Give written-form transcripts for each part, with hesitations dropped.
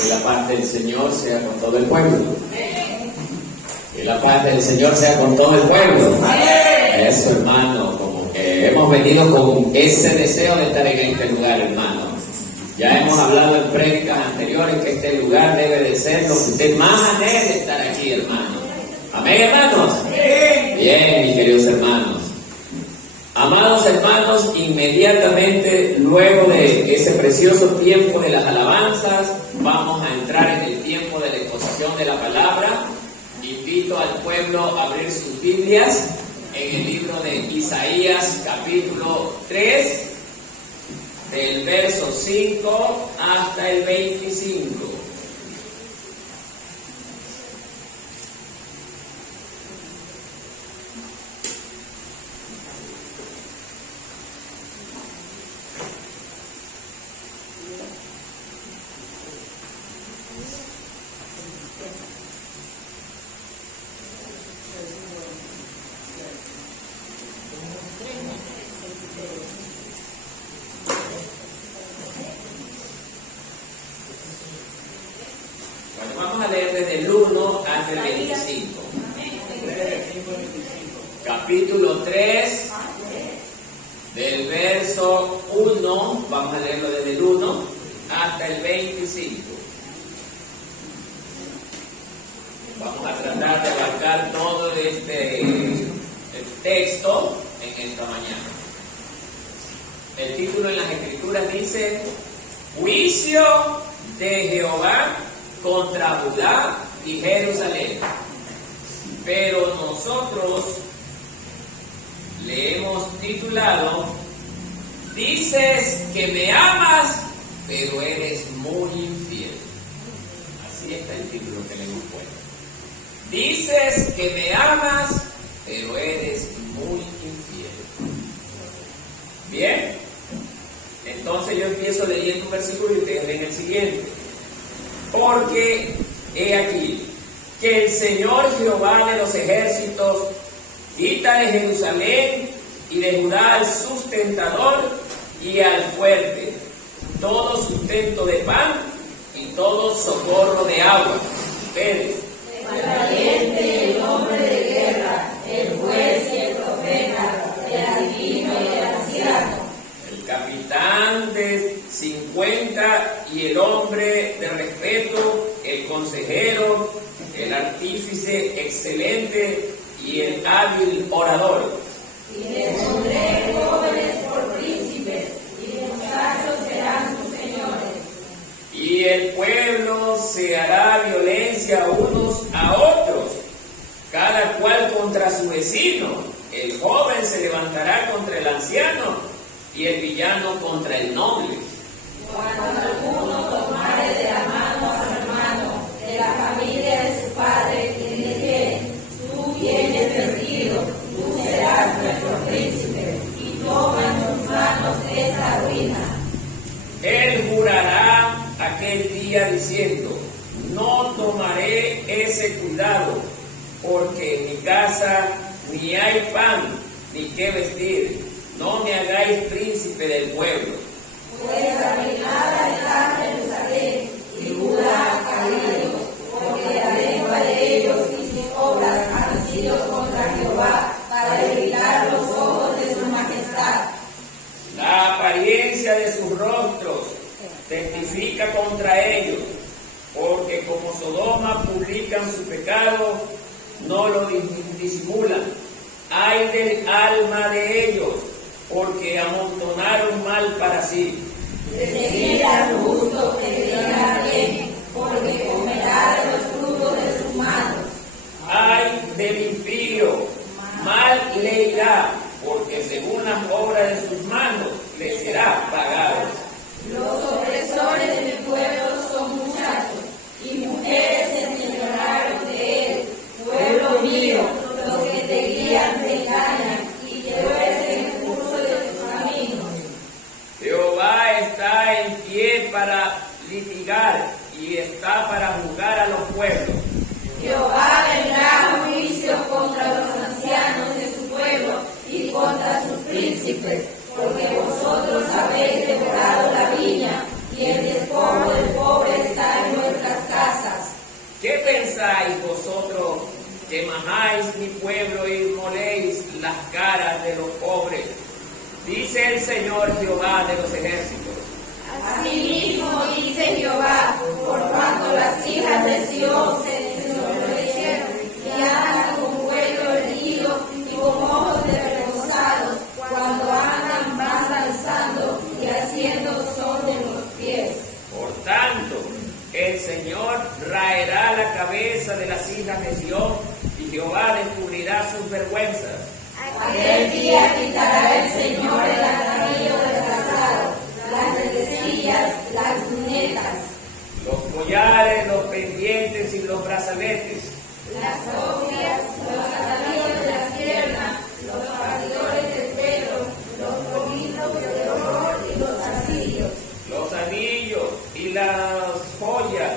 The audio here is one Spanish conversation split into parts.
Que la paz del Señor sea con todo el pueblo. Que la paz del Señor sea con todo el pueblo. Eso, hermano, como que hemos venido con ese deseo de estar en este lugar, hermano. Ya hemos hablado en prédicas anteriores que este lugar debe de ser lo que usted más anhele estar aquí, hermano. Amén, hermanos. Bien, mis queridos hermanos. Amados hermanos, inmediatamente luego de ese precioso tiempo de las alabanzas, vamos a entrar en el tiempo de la exposición de la palabra. Invito al pueblo a abrir sus Biblias en el libro de Isaías, capítulo 3, del verso 5 hasta el 25. Vamos a leer desde el 1 hasta el 25. Capítulo 3, del verso 1, vamos a leerlo desde el 1 hasta el 25. Vamos a tratar de abarcar todo el texto en esta mañana. El título en las Escrituras dice: Juicio de Jehová contra Judá y Jerusalén. Pero nosotros le hemos titulado: Dices que me amas, pero eres muy infiel. Así está el título que le hemos puesto. Dices que me amas, pero eres muy infiel. Bien, entonces yo empiezo leyendo un versículo y ustedes leen el siguiente. Porque he aquí que el Señor Jehová de los ejércitos quita de Jerusalén y de Judá al sustentador y al fuerte, todo sustento de pan y todo socorro de agua. Ustedes. El valiente, el hombre de guerra, el juez y el profeta, el adivino y el anciano. El capitán de 50 y el hombre de respeto, el consejero, el artífice excelente y el hábil orador. Y les pondré jóvenes por príncipes, y muchachos serán sus señores. Y el pueblo se hará violencia unos a otros, cada cual contra su vecino. El joven se levantará contra el anciano y el villano contra el noble. Cuando alguno tomare de la mano a su hermano, de la familia de su padre, y le dijere: tú vienes vestido, tú serás nuestro príncipe, y toma en sus manos esta ruina. Él jurará aquel día diciendo: no tomaré ese cuidado, porque en mi casa ni hay pan ni qué vestir. No me hagáis príncipe del pueblo. Pues arruinada está Jerusalén, y Judá ha caído, porque la lengua de ellos y sus obras han sido contra Jehová, para evitar los ojos de su majestad. La apariencia de sus rostros testifica contra ellos, porque como Sodoma publican su pecado, no lo disimulan. Ay del alma de ellos, porque amontonaron mal para sí. Decía al justo que vivirá bien, porque comerá de los frutos de sus manos. Ay del impío, mal le irá, porque según las obras de sus manos le será pagado. Los opresores de mi pueblo son muchachos, y mujeres se enseñorearon de él. Pueblo mío, los que te guían te engañan, y te tuercen el curso de tus caminos. Jehová está en pie para litigar y está para juzgar a los pueblos. Jehová vendrá a juicio contra los ancianos de su pueblo y contra sus príncipes, porque vosotros habéis devorado la viña, y el despojo del pobre está en vuestras pensáis vosotros que majáis mi pueblo y moléis las caras de los pobres? Dice el Señor Jehová de los ejércitos. Asimismo dice Jehová, por cuanto las hijas de Sión se desobedecieron y andan con cuello herido y con ojos avergonzados, cuando andan van danzando y haciendo son de los pies. Por tanto, el Señor raerá la cabeza de las hijas de Sión y Jehová descubrirá sus vergüenzas. Aquel día quitará el Señor el atavío desgasado, las redecillas, las lunetas, Los collares, los pendientes y los brazaletes, las sofias, los atavíos de las piernas, los partidores de pelo, los pollitos de oro y los asirios, los anillos y las joyas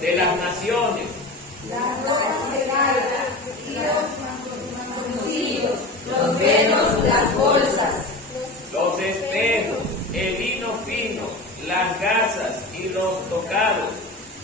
de las naciones, las ropas de gala y los mantoncillos, los velos, las bolsas, los espejos, el lino fino, las gasas y los tocados,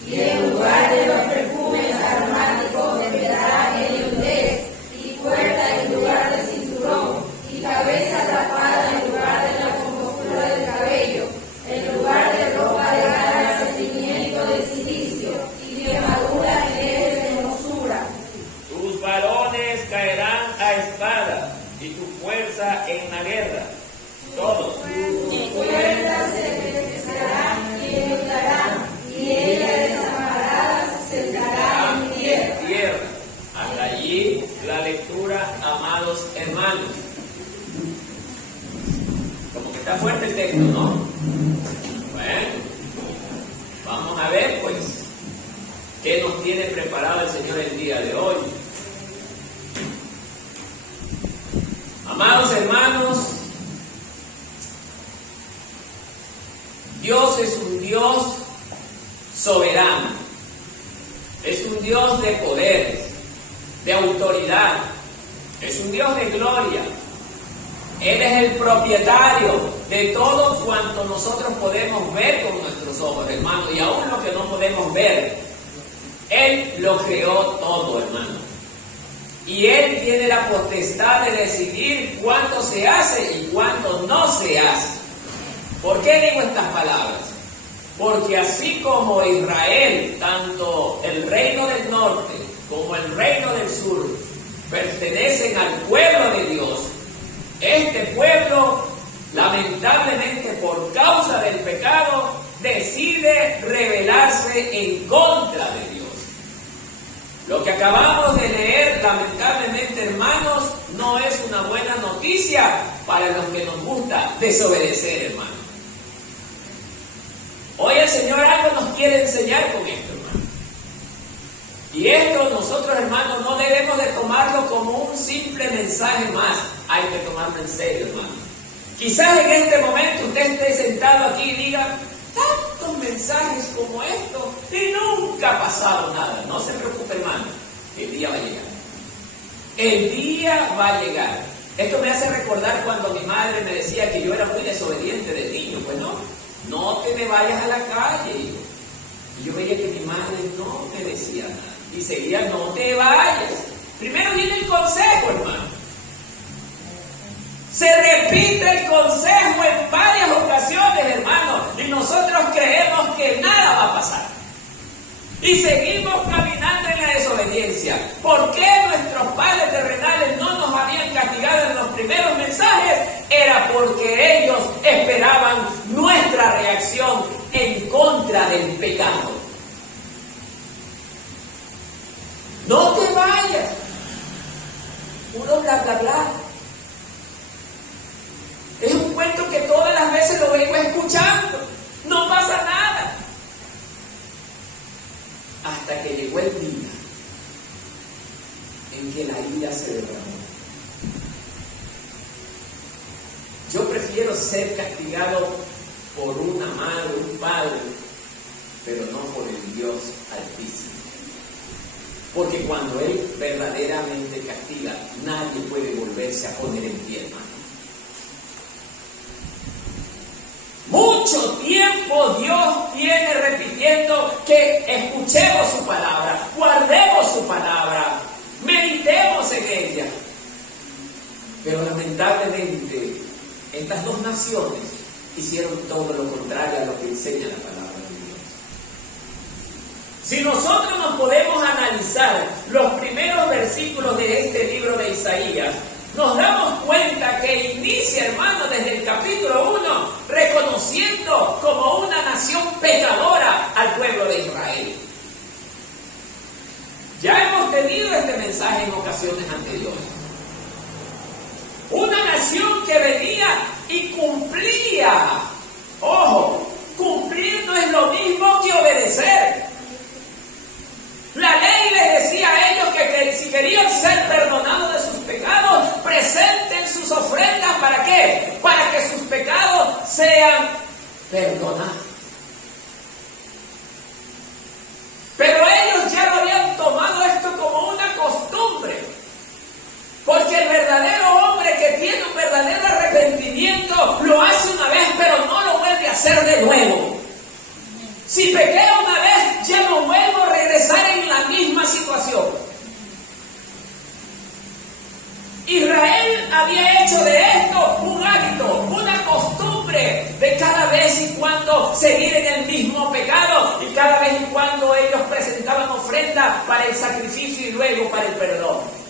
y en lugar de los perfumes aromáticos tendrá heliodez, y cuerda en lugar de cinturón, y cabeza tapada en lugar de la compostura del cabello, en lugar de ropa de gala, sentimiento de silicio, y quemadura en ejes de hermosura. tus varones caerán a espada y tu fuerza en la guerra, todos. Sus puertas se enriquecerán y edificarán, y ella desamarada se sentará en tierra. Tierra. Hasta allí la lectura, amados hermanos. Como que está fuerte el texto, ¿no? Bueno, vamos a ver pues qué nos tiene preparado el Señor el día de hoy. Amados hermanos, Dios es un Dios soberano, es un Dios de poder, de autoridad, es un Dios de gloria. Él es el propietario de todo cuanto nosotros podemos ver con nuestros ojos, hermano, y aún lo que no podemos ver. Él lo creó todo, hermano. Y Él tiene la potestad de decidir cuánto se hace y cuánto no se hace. ¿Por qué digo estas palabras? Porque así como Israel, tanto el reino del norte como el reino del sur, pertenecen al pueblo de Dios, este pueblo, lamentablemente por causa del pecado, decide rebelarse en contra de Dios. Lo que acabamos de leer, lamentablemente, hermanos, no es una buena noticia para los que nos gusta desobedecer, hermanos. Hoy el Señor algo nos quiere enseñar con esto, hermano. Y esto nosotros, hermanos, no debemos de tomarlo como un simple mensaje más. Hay que tomarlo en serio, hermano. Quizás en este momento usted esté sentado aquí y diga, tantos mensajes como estos y nunca ha pasado nada. No se preocupe, hermano, el día va a llegar. El día va a llegar. Esto me hace recordar cuando mi madre me decía que yo era muy desobediente de niño. Pues no te me vayas a la calle, hijo. Y yo veía que mi madre no me decía nada. Y seguía, no te vayas. Primero viene el consejo, hermano. Se repite el consejo en varias ocasiones, hermano, y nosotros creemos que nada va a pasar. Y seguimos caminando en la desobediencia. ¿Por qué nuestros padres terrenales no nos habían castigado en los primeros mensajes? Era porque ellos esperaban nuestra reacción en contra del pecado. No te vayas. Puro bla, bla, bla. Es un cuento que todas las veces lo vengo escuchando. No pasa nada. Hasta que llegó el día en que la ira se derramó. Yo prefiero ser castigado por una madre, un padre, pero no por el Dios Altísimo. Porque cuando Él verdaderamente castiga, nadie puede volverse a poner en pie, hermano. Mucho tiempo Dios viene repitiendo que escuchemos su palabra, guardemos su palabra, meditemos en ella. Pero lamentablemente, estas dos naciones hicieron todo lo contrario a lo que enseña la palabra de Dios. Si nosotros nos podemos analizar los primeros versículos de este libro de Isaías, nos damos cuenta que inicia, hermano, desde el capítulo 1, reconociendo como una nación pecadora al pueblo de Israel. Ya hemos tenido este mensaje en ocasiones anteriores. Una nación que venía y cumplía. Ojo, cumplir no es lo mismo que obedecer. La ley les decía a ellos que si querían ser perdonados de sus pecados, presenten sus ofrendas. ¿Para qué? Para que sus pecados sean perdonados. Pero ellos ya lo habían tomado esto como una costumbre. Porque el verdadero hombre que tiene un verdadero arrepentimiento lo hace una vez, pero no lo vuelve a hacer de nuevo. Si pequé una vez, ya no vuelvo a regresar en la misma situación. Israel había hecho de esto un hábito, una costumbre de cada vez y cuando seguir en el mismo pecado, y cada vez y cuando ellos presentaban ofrenda para el sacrificio y luego para el perdón.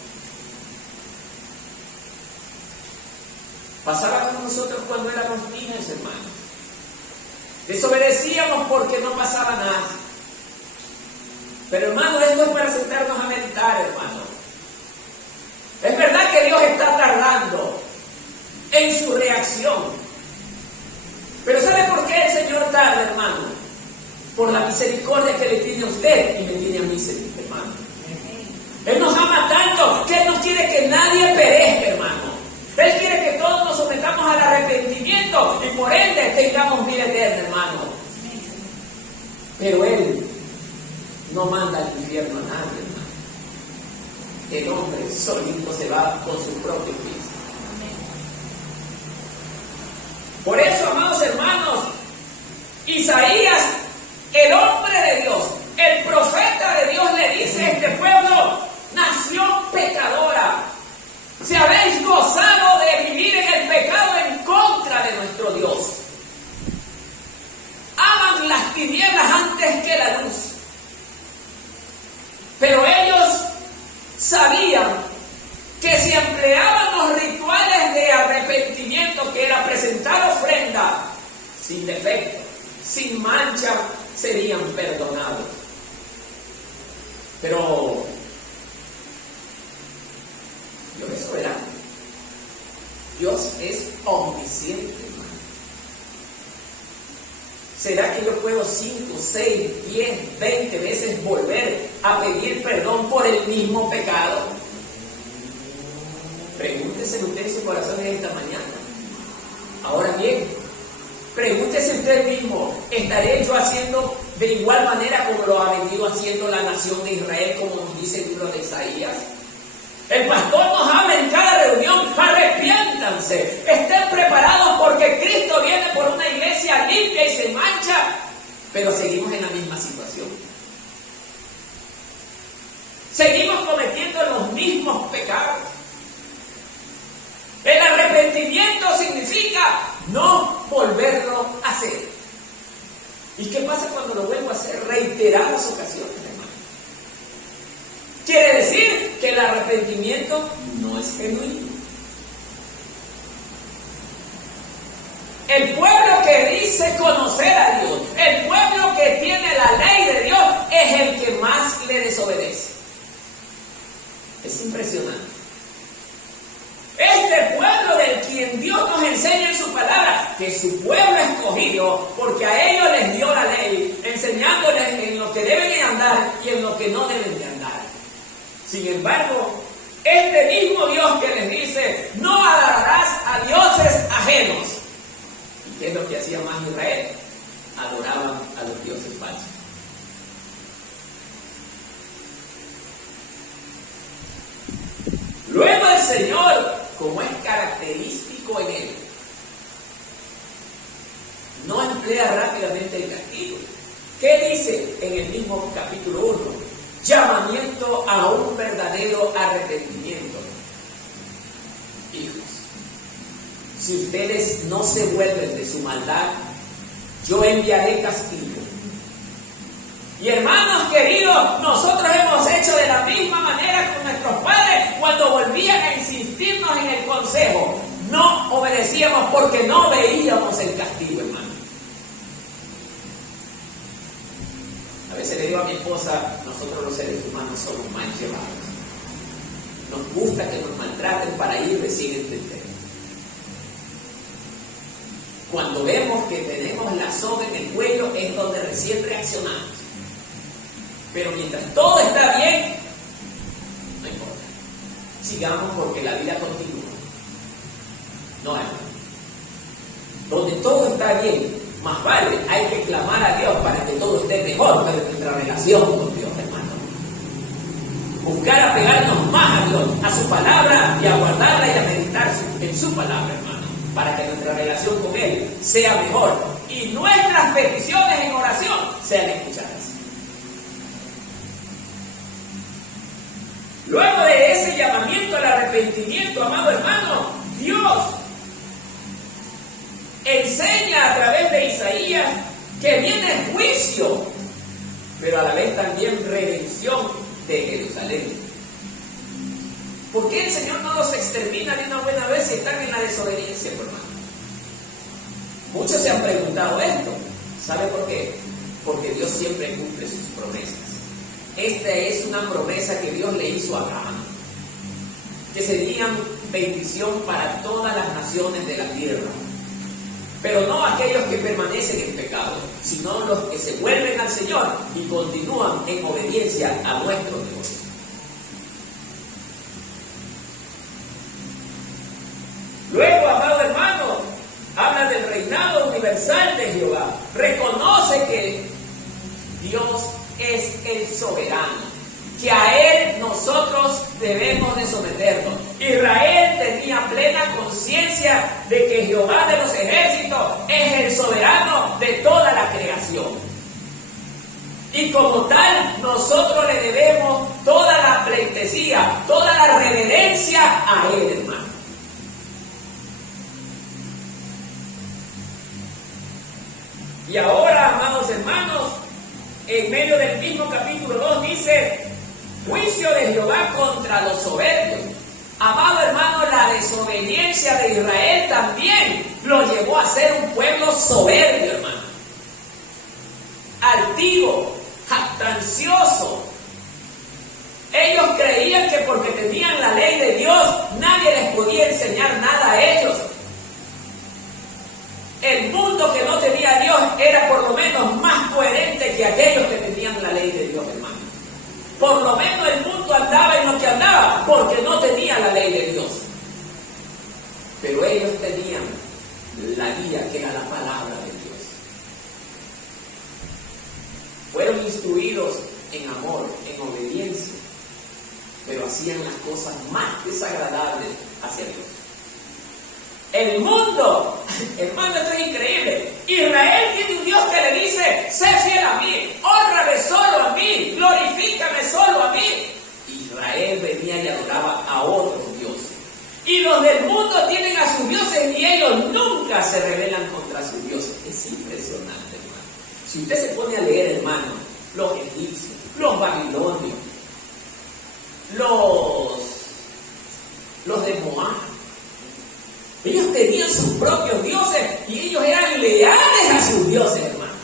Pasaba con nosotros cuando éramos niños, hermanos. Desobedecíamos porque no pasaba nada. Pero, hermano, esto es para sentarnos a meditar, hermano. Es verdad que Dios está tardando en su reacción. Pero ¿sabe por qué el Señor tarda, hermano? Por la misericordia que le tiene a usted y me tiene a mí, hermano. Él nos ama tanto que Él no quiere que nadie perezca, hermano. Él quiere que todos nos sometamos al arrepentimiento y por ende tengamos vida eterna, hermano. Pero Él no manda al infierno a nadie, hermano. El hombre solito se va con su propio pies. Por eso, amados hermanos, Isaías, el hombre de Dios, el profeta de Dios, le dice a este pueblo: nación pecadora, si habéis gozado de vivir en el pecado en contra de nuestro Dios, aman las tinieblas antes que la luz. Pero ellos sabían que si empleaban los rituales de arrepentimiento, que era presentar ofrenda sin defecto, sin mancha, serían perdonados. Pero Dios es soberano. Dios es omnisciente, hermano. ¿Será que yo puedo 5, 6, 10, 20 veces volver a pedir perdón por el mismo pecado? Pregúntese usted en su corazón esta mañana. Ahora bien, pregúntese usted mismo: ¿estaré yo haciendo de igual manera como lo ha venido haciendo la nación de Israel, como nos dice el libro de Isaías? El pastor nos habla en cada reunión: arrepiéntanse, estén preparados porque Cristo viene por una iglesia limpia y sin mancha. Pero seguimos en la misma situación. Seguimos cometiendo los mismos pecados. El arrepentimiento significa no volverlo a hacer. ¿Y qué pasa cuando lo vuelvo a hacer reiteradas ocasiones, hermano? Quiere decir que el arrepentimiento no es genuino. El pueblo que dice conocer a Dios, el pueblo que tiene la ley de Dios, es el que más le desobedece. Es impresionante. Este pueblo del quien Dios nos enseña en su palabra, que su pueblo escogido, porque a ellos les dio la ley, enseñándoles en lo que deben de andar y en lo que no deben de andar. Sin embargo, este mismo Dios que les dice: no adorarás a dioses ajenos. ¿Y qué es lo que hacía más Israel? Adoraban a los dioses falsos. Luego el Señor, como es característico en Él, no emplea rápidamente el castigo. ¿Qué dice en el mismo capítulo 1? Llamamiento a un verdadero arrepentimiento. Hijos, si ustedes no se vuelven de su maldad, yo enviaré castigo. Y hermanos queridos, nosotros hemos hecho de la misma manera con nuestros padres cuando volvían a insistirnos en el consejo. No obedecíamos porque no veíamos el castigo, hermano. A veces le digo a mi esposa, nosotros los seres humanos somos mal llevados. Nos gusta que nos maltraten para ir recién entender. Cuando vemos que tenemos la soga en el cuello es donde recién reaccionamos. Pero mientras todo está bien, no importa. Sigamos porque la vida continúa. No hay. Donde todo está bien, más vale, hay que clamar a Dios para que todo esté mejor, pero nuestra relación con Dios, hermano. Buscar apegarnos más a Dios, a su palabra y a guardarla y a meditar en su palabra, hermano, para que nuestra relación con Él sea mejor y nuestras peticiones en oración sean escuchadas. Luego de ese llamamiento al arrepentimiento, amado hermano, Dios enseña a través de Isaías que viene juicio, pero a la vez también redención de Jerusalén. ¿Por qué el Señor no los extermina de una buena vez si están en la desobediencia, hermano? Muchos se han preguntado esto. ¿Sabe por qué? Porque Dios siempre cumple sus promesas. Esta es una promesa que Dios le hizo a Abraham, que serían bendición para todas las naciones de la tierra, pero no aquellos que permanecen en pecado, sino los que se vuelven al Señor y continúan en obediencia a nuestro Dios. Luego, amado hermano, habla del reinado universal de Jehová. Reconoce que Dios es el soberano, que a Él nosotros debemos de someternos. Israel tenía plena conciencia de que Jehová de los ejércitos es el soberano de toda la creación. Y como tal, nosotros le debemos toda la pleitesía, toda la reverencia a Él, hermano. Y ahora, amados hermanos, en medio del mismo capítulo 2 dice, juicio de Jehová contra los soberbios. Amado hermano, la desobediencia de Israel también lo llevó a ser un pueblo soberbio, hermano. Altivo, jactancioso. Ellos creían que porque tenían la ley de Dios, nadie les podía enseñar nada a ellos. El mundo que no tenía a Dios era por lo menos más coherente que aquellos que tenían la ley de Dios, hermano. Por lo menos el mundo andaba en lo que andaba porque no tenía la ley de Dios. Pero ellos tenían la guía que era la palabra de Dios. Fueron instruidos en amor, en obediencia, pero hacían las cosas más desagradables hacia Dios. El mundo, hermano, esto es increíble. Israel tiene un Dios que le dice, sé fiel a mí, hónrame solo a mí, glorifícame solo a mí. Israel venía y adoraba a otros dioses. Y los del mundo tienen a sus dioses y ellos nunca se rebelan contra sus dioses. Es impresionante, hermano. Si usted se pone a leer, hermano, los egipcios, los babilonios, los de Moab, ellos tenían sus propios dioses y ellos eran leales a sus dioses, hermano.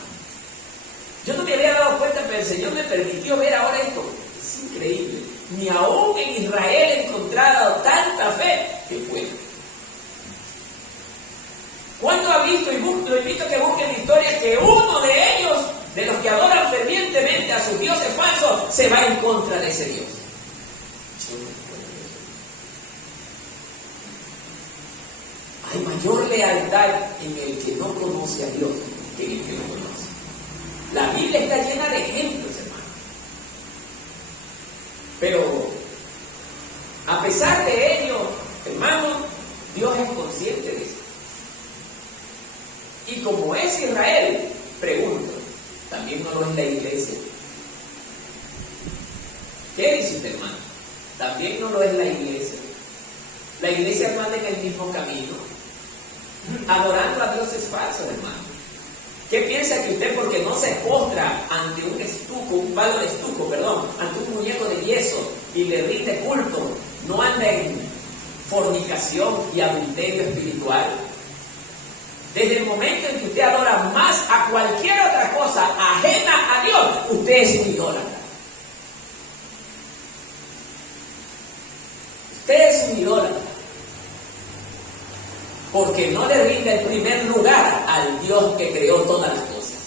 Yo no me había dado cuenta, pero el Señor me permitió ver ahora esto. Es increíble. Ni aún en Israel he encontrado tanta fe que fue. ¿Cuánto ha visto? Y lo invito a que busquen la historia que uno de ellos, de los que adoran fervientemente a sus dioses falsos, se va en contra de ese Dios. Hay mayor lealtad en el que no conoce a Dios que en el que lo conoce. La Biblia está llena de ejemplos, hermano. Pero, a pesar de ello, hermano, Dios es consciente de eso. Y como es Israel, pregunto, ¿también no lo es la iglesia? ¿Qué dice usted, hermano? ¿También no lo es la iglesia? La iglesia no anda en el mismo camino, adorando a dioses falsos, hermano. ¿Qué piensa que usted, porque no se postra ante un estuco, un palo de estuco, ante un muñeco de yeso y le rinde culto, no anda en fornicación y adulterio espiritual? Desde el momento en que usted adora más a cualquier otra cosa ajena a Dios, usted es un idólatra. Usted es un idólatra. Porque no le rinde el primer lugar al Dios que creó todas las cosas.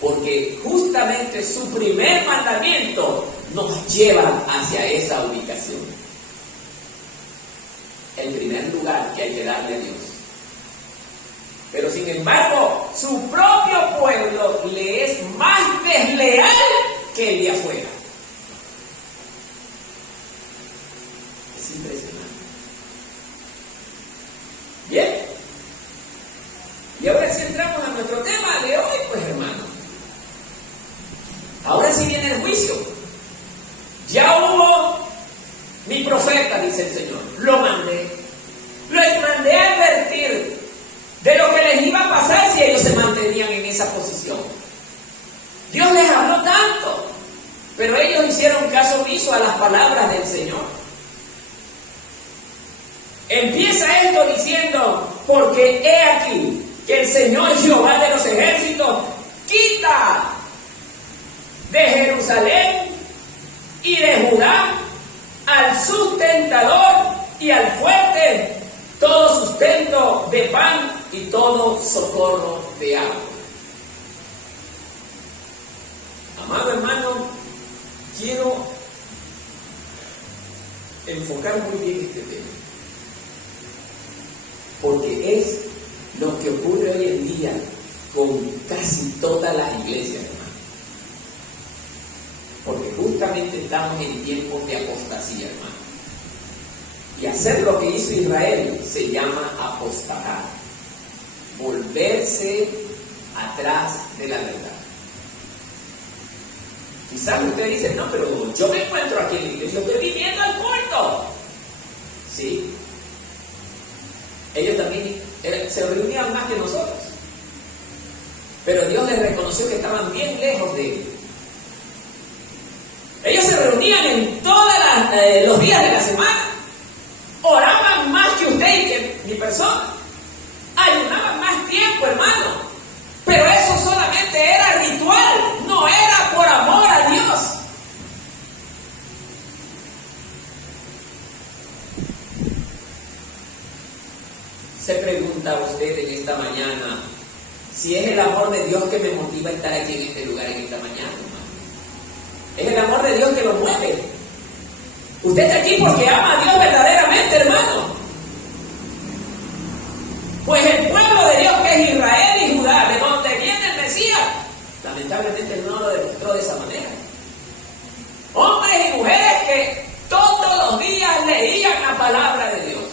Porque justamente su primer mandamiento nos lleva hacia esa ubicación. El primer lugar que hay que darle a Dios. Pero sin embargo, su propio pueblo le es más desleal que el de afuera. Es impresionante. Bien. Y ahora sí entramos a nuestro tema de hoy, pues hermano. Ahora sí viene el juicio. Ya hubo mi profeta, dice el Señor. Lo mandé. Les mandé a advertir de lo que les iba a pasar si ellos se mantenían en esa posición. Dios les habló tanto, pero ellos hicieron caso omiso a las palabras del Señor. Empieza esto diciendo, porque he aquí que el Señor Jehová de los ejércitos quita de Jerusalén y de Judá al sustentador y al fuerte todo sustento de pan y todo socorro de agua. Amado hermano, quiero enfocar muy bien este tema, porque es lo que ocurre hoy en día con casi todas las iglesias, hermano. Porque justamente estamos en tiempos de apostasía, hermano. Y hacer lo que hizo Israel se llama apostatar, volverse atrás de la verdad. Quizás usted dice, no, pero yo me encuentro aquí en la iglesia, yo estoy viniendo al culto. Sí. Ellos también se reunían más que nosotros. Pero Dios les reconoció que estaban bien lejos de Él. Ellos se reunían en todos los días de la semana. Oraban más que usted y que mi persona. Ayunaban más tiempo, hermano. Pero eso solamente era ritual, no era por amor a Dios. Se pregunta usted en esta mañana si es el amor de Dios que me motiva a estar aquí en este lugar en esta mañana, hermano. Es el amor de Dios que lo mueve. Usted está aquí porque ama a Dios verdaderamente, hermano. Pues el pueblo de Dios, que es Israel y Judá, de donde viene el Mesías, lamentablemente no lo demostró de esa manera. Hombres y mujeres que todos los días leían la palabra de Dios.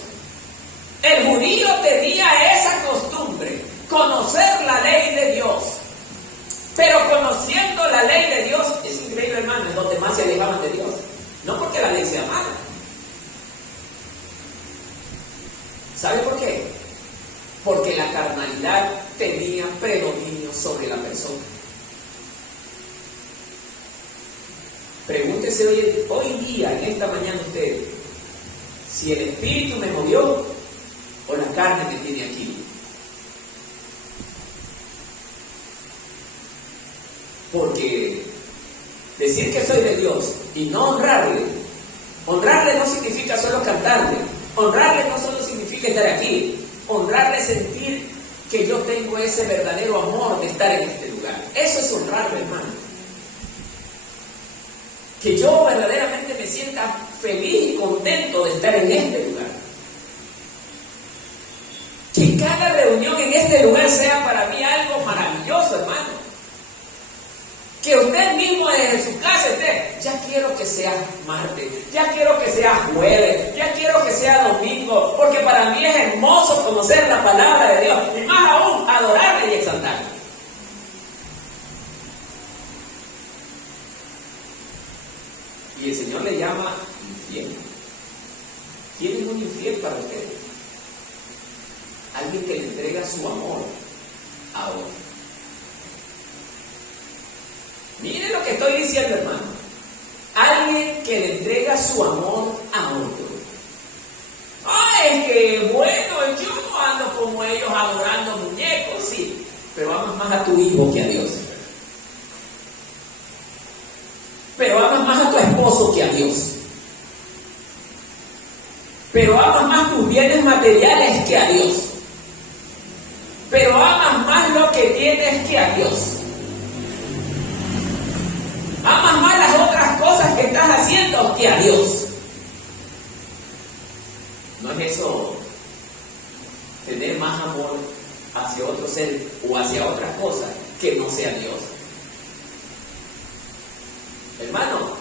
El judío tenía esa costumbre, conocer la ley de Dios. Pero conociendo la ley de Dios, es increíble, hermano, es donde más se alejaban de Dios. No porque la ley sea mala. ¿Sabe por qué? Porque la carnalidad tenía predominio sobre la persona. Pregúntese hoy día, en esta mañana usted, si el Espíritu me movió o la carne me tiene aquí. Porque decir que soy de Dios y no honrarle no significa solo cantarle, honrarle no solo significa estar aquí, honrarle es sentir que yo tengo ese verdadero amor de estar en este lugar. Eso es honrarle, hermano. Que yo verdaderamente me sienta feliz y contento de estar en este lugar. Que cada reunión en este lugar sea para mí algo maravilloso, hermano. Que usted mismo desde su casa esté, ya quiero que sea martes, ya quiero que sea jueves, ya quiero que sea domingo, porque para mí es hermoso conocer la palabra de Dios, y más aún que le entrega su amor a otro. Mire lo que estoy diciendo, hermano. Alguien que le entrega su amor a otro. Ay, que bueno, yo no ando como ellos adorando muñecos, sí, pero amas más a tu hijo que a Dios. Pero amas más a tu esposo que a Dios. Pero amas más tus bienes materiales que a Dios. Pero amas más lo que tienes que a Dios. Amas más las otras cosas que estás haciendo que a Dios. ¿No es eso tener más amor hacia otro ser o hacia otras cosas que no sea Dios? Hermano,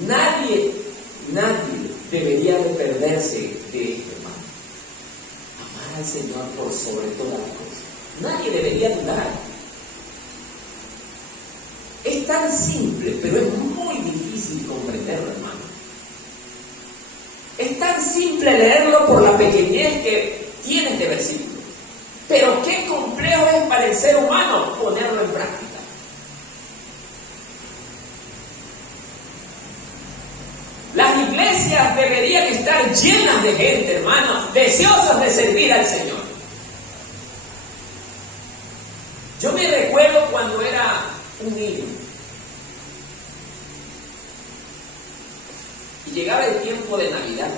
nadie debería de perderse de esto, hermano. Amar al Señor por sobre todas las cosas. Nadie debería dudar. Es tan simple, pero es muy difícil comprenderlo, hermano. Es tan simple leerlo por la pequeñez que tiene este versículo. Pero qué complejo es para el ser humano ponerlo en práctica. Las iglesias deberían estar llenas de gente, hermano, deseosos de servir al Señor. Yo me recuerdo cuando era un niño. Y llegaba el tiempo de Navidad.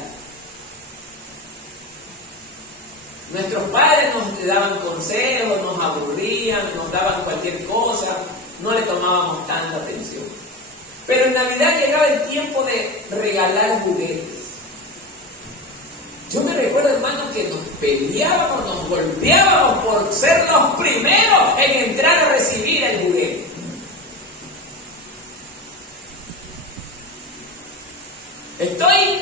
Nuestros padres nos daban consejos, nos aburrían, nos daban cualquier cosa, no le tomábamos tanta atención. Pero en Navidad llegaba el tiempo de regalar juguetes. Yo me recuerdo, hermano, que nos peleábamos, nos golpeábamos por ser los primeros en entrar a recibir el juguete. Estoy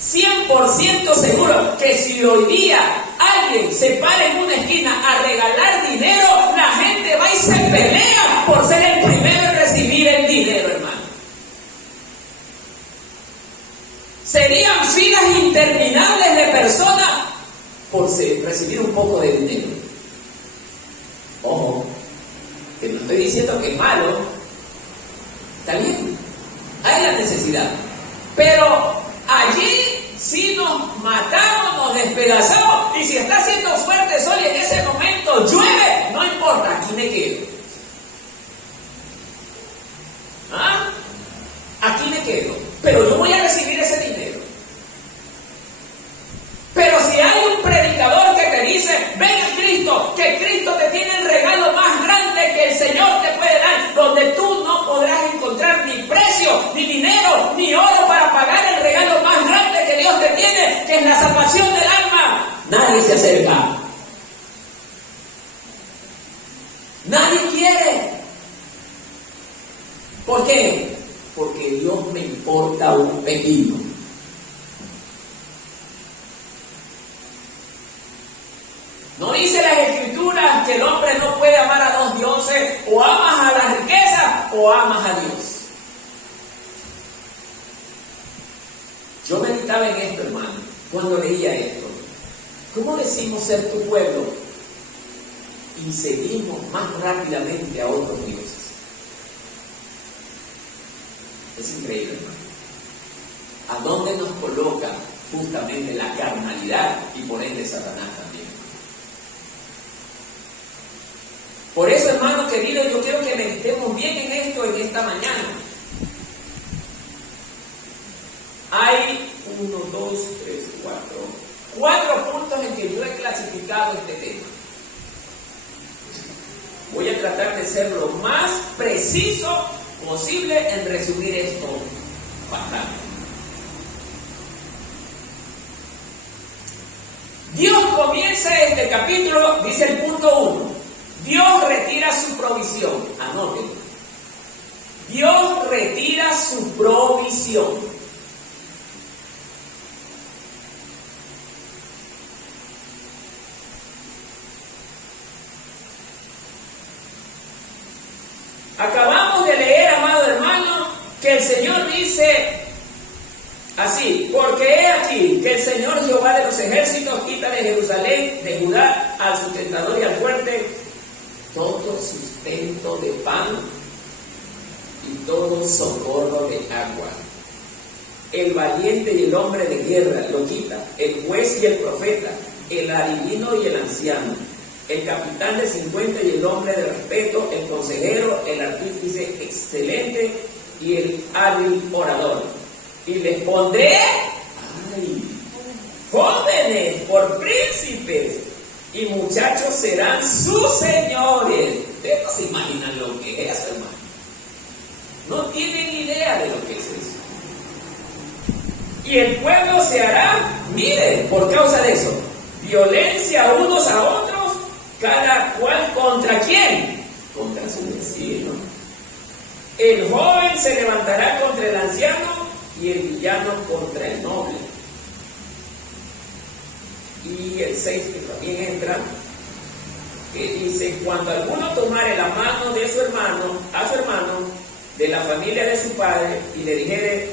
100% seguro que si hoy día alguien se para en una esquina a regalar dinero, la gente va y se pelea por ser el primero en recibir el dinero, hermano. Serían filas interminables de personas por recibir un poco de dinero. Ojo, que no estoy diciendo que es malo, está bien, hay la necesidad. Pero allí sí nos matamos, nos despedazamos, y si está haciendo fuerte sol y en ese momento llueve, no importa, aquí me quedo. ¿Ah? Aquí me quedo, pero yo voy a recibir ese dinero. Pero si hay un predicador que te dice, ven a Cristo, que Cristo te tiene el regalo más grande que el Señor te puede dar, donde tú no podrás encontrar ni precio, ni dinero, ni oro para pagar el regalo más grande que Dios te tiene, que es la salvación del alma, nadie se acerca. Nadie quiere. ¿Por qué? Porque Dios me importa un pepino. No dice las Escrituras que el hombre no puede amar a dos dioses, o amas a la riqueza o amas a Dios. Yo meditaba en esto, hermano, cuando leía esto. ¿Cómo decimos ser tu pueblo y seguimos más rápidamente a otros dioses? Es increíble, hermano. ¿A dónde nos coloca justamente la carnalidad y por ende Satanás también? Por eso, hermano querido, yo quiero que meditemos bien en esto en esta mañana. Hay 1, 2, 3, 4 puntos en que yo he clasificado este tema. Voy a tratar de ser lo más preciso posible en resumir esto bastante. Dios comienza este capítulo, dice el punto 1. Dios retira su provisión. Anoten. Dios retira su provisión. Acabamos de leer, amado hermano, que el Señor dice Así, porque he aquí que el Señor Jehová de los ejércitos quita de Jerusalén, de Judá, al sustentador y al fuerte, todo sustento de pan y todo socorro de agua. El valiente y el hombre de guerra lo quita, el juez y el profeta, el adivino y el anciano, el capitán de 50 y el hombre de respeto, el consejero, el artífice excelente y el hábil orador. Y les pondré, jóvenes por príncipes, y muchachos serán sus señores. Ustedes no se imaginan lo que es eso, hermano. No tienen idea de lo que es eso. Y el pueblo se hará, miren, por causa de eso, violencia unos a otros, cada cual contra quién, contra su vecino. El joven se levantará contra el anciano y el villano contra el noble. Y el 6 que también entra, que dice: cuando alguno tomare la mano de su hermano, a su hermano, de la familia de su padre, y le dijere: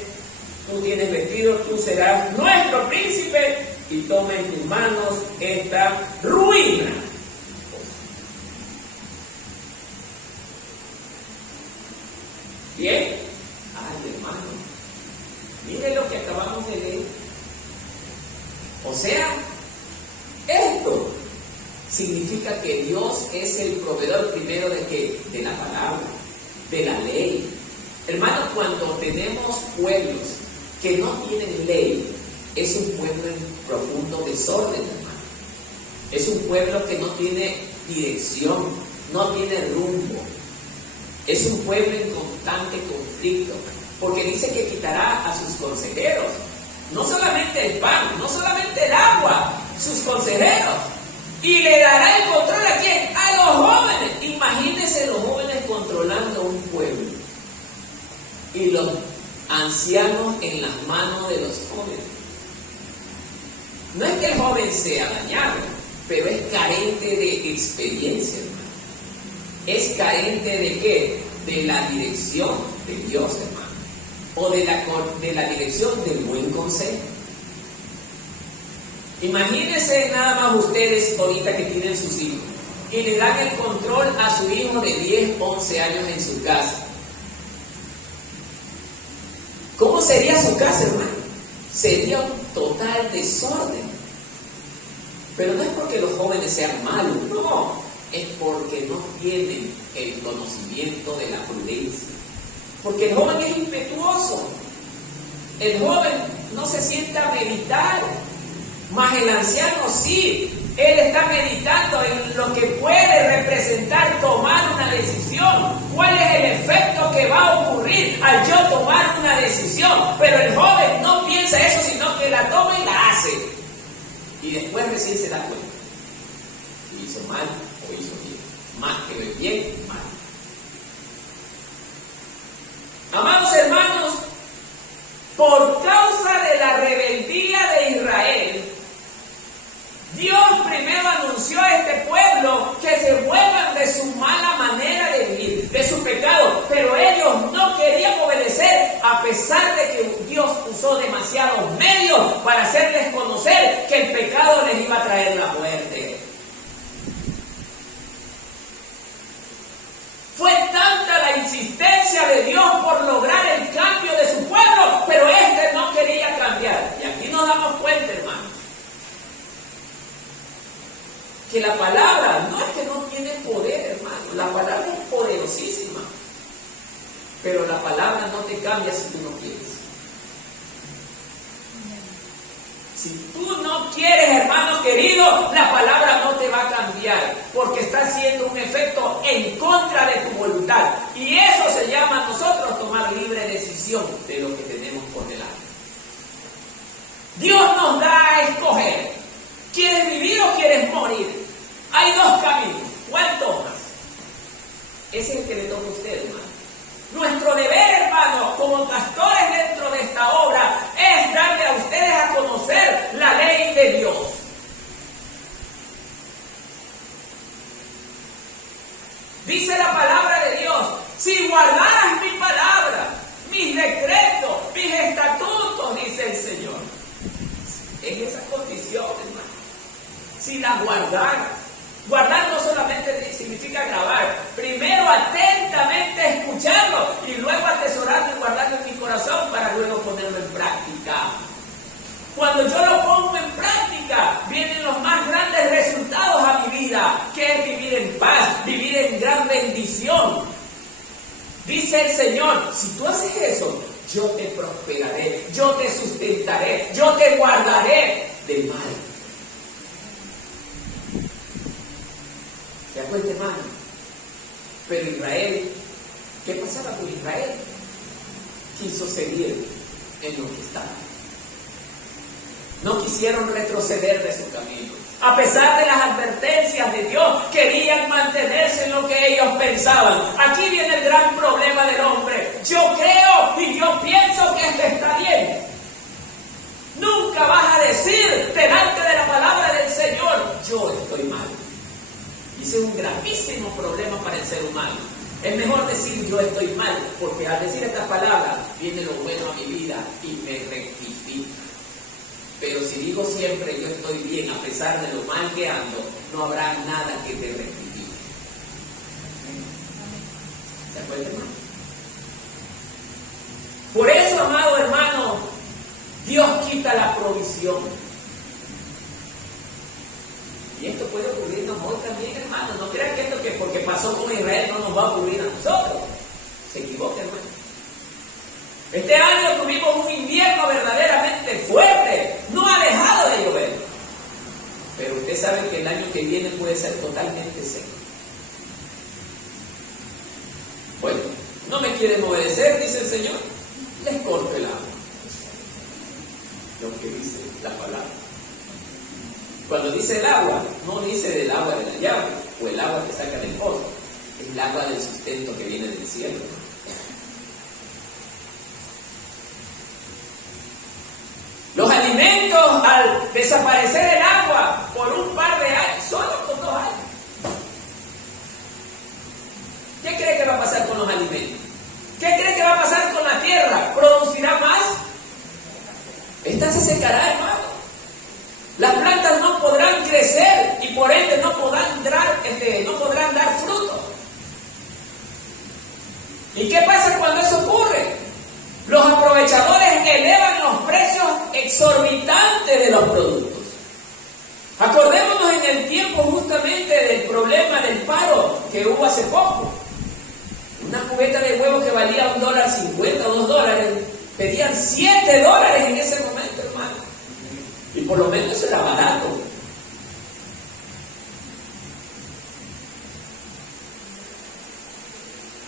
tú tienes vestido, tú serás nuestro príncipe, y toma en tus manos esta ruina. Bien, ay hermano, mire lo que acabamos de leer. O sea, esto significa que Dios es el proveedor primero de ¿qué? De la palabra, de la ley. Hermanos, cuando tenemos pueblos que no tienen ley, es un pueblo en profundo desorden, hermano. Es un pueblo que no tiene dirección, no tiene rumbo. Es un pueblo en constante conflicto, porque dice que quitará a sus consejeros, no solamente el pan, no solamente el agua, sus consejeros, y le dará el control ¿a quién? A los jóvenes. Imagínense los jóvenes controlando un pueblo y los ancianos en las manos de los jóvenes. No es que el joven sea dañado, pero es carente de experiencia, hermano. Es carente de ¿qué? De la dirección de Dios, hermano. O de la dirección del buen consejo. Imagínense nada más ustedes ahorita que tienen sus hijos y le dan el control a su hijo de 10, 11 años en su casa. ¿Cómo sería su casa, hermano? Sería un total desorden. Pero no es porque los jóvenes sean malos, no. Es porque no tienen el conocimiento de la prudencia. Porque el joven es impetuoso. El joven no se sienta a meditar. Mas el anciano sí. Él está meditando en lo que puede representar tomar una decisión. ¿Cuál es el efecto que va a ocurrir al yo tomar una decisión? Pero el joven no piensa eso, sino que la toma y la hace. Y después recién se da cuenta. ¿Hizo mal o hizo bien? Más que bien, mal. Amados hermanos, por causa de la rebeldía de Israel, Dios primero anunció a este pueblo que se vuelvan de su mala manera de vivir, de su pecado, pero ellos no querían obedecer a pesar de que Dios usó demasiados medios para hacerles conocer que el pecado les iba a traer la muerte. Fue tanta la insistencia de Dios por lograr el cambio de su pueblo, pero este no quería cambiar. Y aquí nos damos cuenta, hermanos, que la palabra no es que no tiene poder, hermano. La palabra es poderosísima, pero la palabra no te cambia si tú no quieres. Si tú no quieres, hermano querido, la palabra no te va a cambiar, porque está haciendo un efecto en contra de tu voluntad. Y eso se llama a nosotros tomar libre decisión de lo que tenemos por delante. Dios nos da a escoger. ¿Quieres vivir o quieres morir? Hay dos caminos. ¿Cuál tomas? Ese es el que le toca a usted, hermano. Nuestro deber, hermano, como pastores dentro de esta obra, es darle a ustedes a conocer la ley de Dios. Dice la palabra de Dios: si guardaras mi palabra, mis decretos, mis estatutos, dice el si la guardaras. Guardar no solamente significa grabar, primero atentamente escucharlo y luego atesorarlo y guardarlo en mi corazón para luego ponerlo en práctica. Cuando yo lo pongo en práctica, vienen los más grandes resultados a mi vida, que es vivir en paz, vivir en gran bendición. Dice el Señor, si tú haces eso, yo te prosperaré, yo te sustentaré, yo te guardaré del mal. ¿Te das cuenta, hermano? Pero Israel, ¿qué pasaba con Israel? Quiso seguir en lo que estaba. No quisieron retroceder de su camino. A pesar de las advertencias de Dios, querían mantenerse en lo que ellos pensaban. Aquí viene el gran problema del hombre. Yo creo y yo pienso que esto está bien. Nunca vas a decir delante de la palabra del Señor, yo estoy mal. Y ese es un gravísimo problema para el ser humano. Es mejor decir yo estoy mal, porque al decir estas palabras viene lo bueno a mi vida y me rectifica. Pero si digo siempre yo estoy bien a pesar de lo mal que ando, no habrá nada que te rectifique. ¿Se acuerdan, hermano? Por eso, amado hermano, Dios quita la provisión. Y esto puede ocurrirnos hoy también, hermano. No crean que esto que porque pasó con Israel no nos va a ocurrir a nosotros. Se equivoca, hermano. Este año tuvimos un invierno verdaderamente fuerte. No ha dejado de llover. Pero usted sabe que el año que viene puede ser totalmente seco. Bueno, no me quieren obedecer, dice el Señor. Les corto el agua. Lo que dice la palabra. Cuando dice el agua, no dice del agua de la llave o el agua que saca del pozo. Es el agua del sustento que viene del cielo. Los alimentos, al desaparecer el agua por un par de años, solo con 2 años. ¿Qué cree que va a pasar con los alimentos? ¿Qué cree que va a pasar con la tierra? ¿Producirá más? Esta se secará, hermano. Las plantas no podrán crecer y por ende no podrán dar fruto. ¿Y qué pasa cuando eso ocurre? Los aprovechadores elevan los precios exorbitantes de los productos. Acordémonos en el tiempo justamente del problema del paro que hubo hace poco. Una cubeta de huevos que valía $1.50 o $2, pedían $7 en ese momento, hermano. Y por lo menos era barato.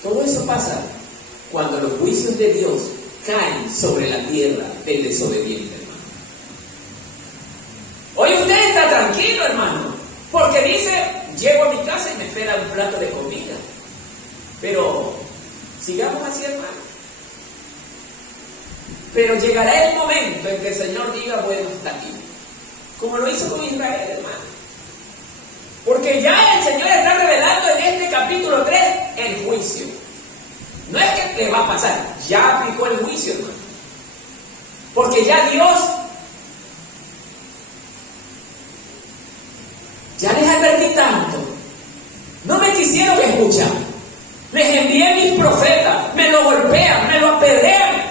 Todo eso pasa cuando los juicios de Dios caen sobre la tierra del desobediente, hermano. Hoy usted está tranquilo, hermano, porque dice, llego a mi casa y me espera un plato de comida. Pero sigamos así, hermano. Pero llegará el momento en que el Señor diga, bueno, está aquí. Como lo hizo con Israel, hermano. Porque ya el Señor está revelando en este capítulo 3 el juicio. No es que le va a pasar, ya aplicó el juicio, hermano. Porque ya Dios ya les advertí tanto. No me quisieron escuchar. Les envié mis profetas, me lo golpean, me lo apedrean.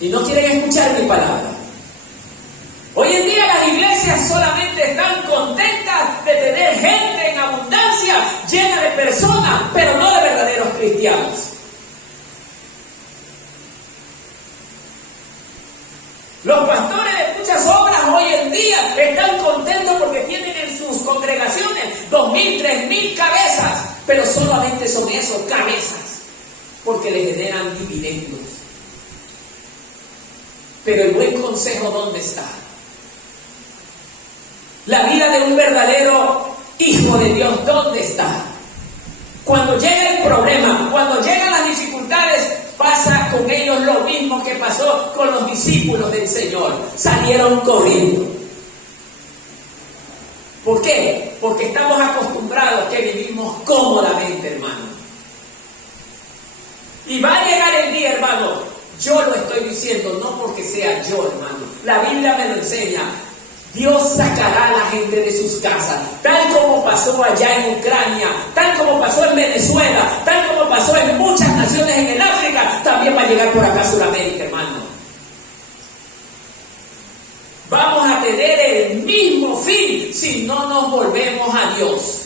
Y no quieren escuchar mi palabra. Hoy en día las iglesias solamente están contentas de tener gente en abundancia, llena de personas, pero no de verdaderos cristianos. Los pastores de muchas obras hoy en día están contentos porque tienen en sus congregaciones 2,000, 3,000 cabezas, pero solamente son esos, cabezas, porque le generan dividendos. Pero el buen consejo, ¿dónde está? La vida de un verdadero hijo de Dios, ¿dónde está? Cuando llega el problema, cuando llegan las dificultades, pasa con ellos lo mismo que pasó con los discípulos del Señor. Salieron corriendo. ¿Por qué? Porque estamos acostumbrados que vivimos cómodamente, hermano. Y va a llegar el día, hermano. Yo lo estoy diciendo, no porque sea yo, hermano. La Biblia me lo enseña. Dios sacará a la gente de sus casas, tal como pasó allá en Ucrania, tal como pasó en Venezuela, tal como pasó en muchas naciones en el África, también va a llegar por acá a Sudamérica, hermano. Vamos a tener el mismo fin si no nos volvemos a Dios.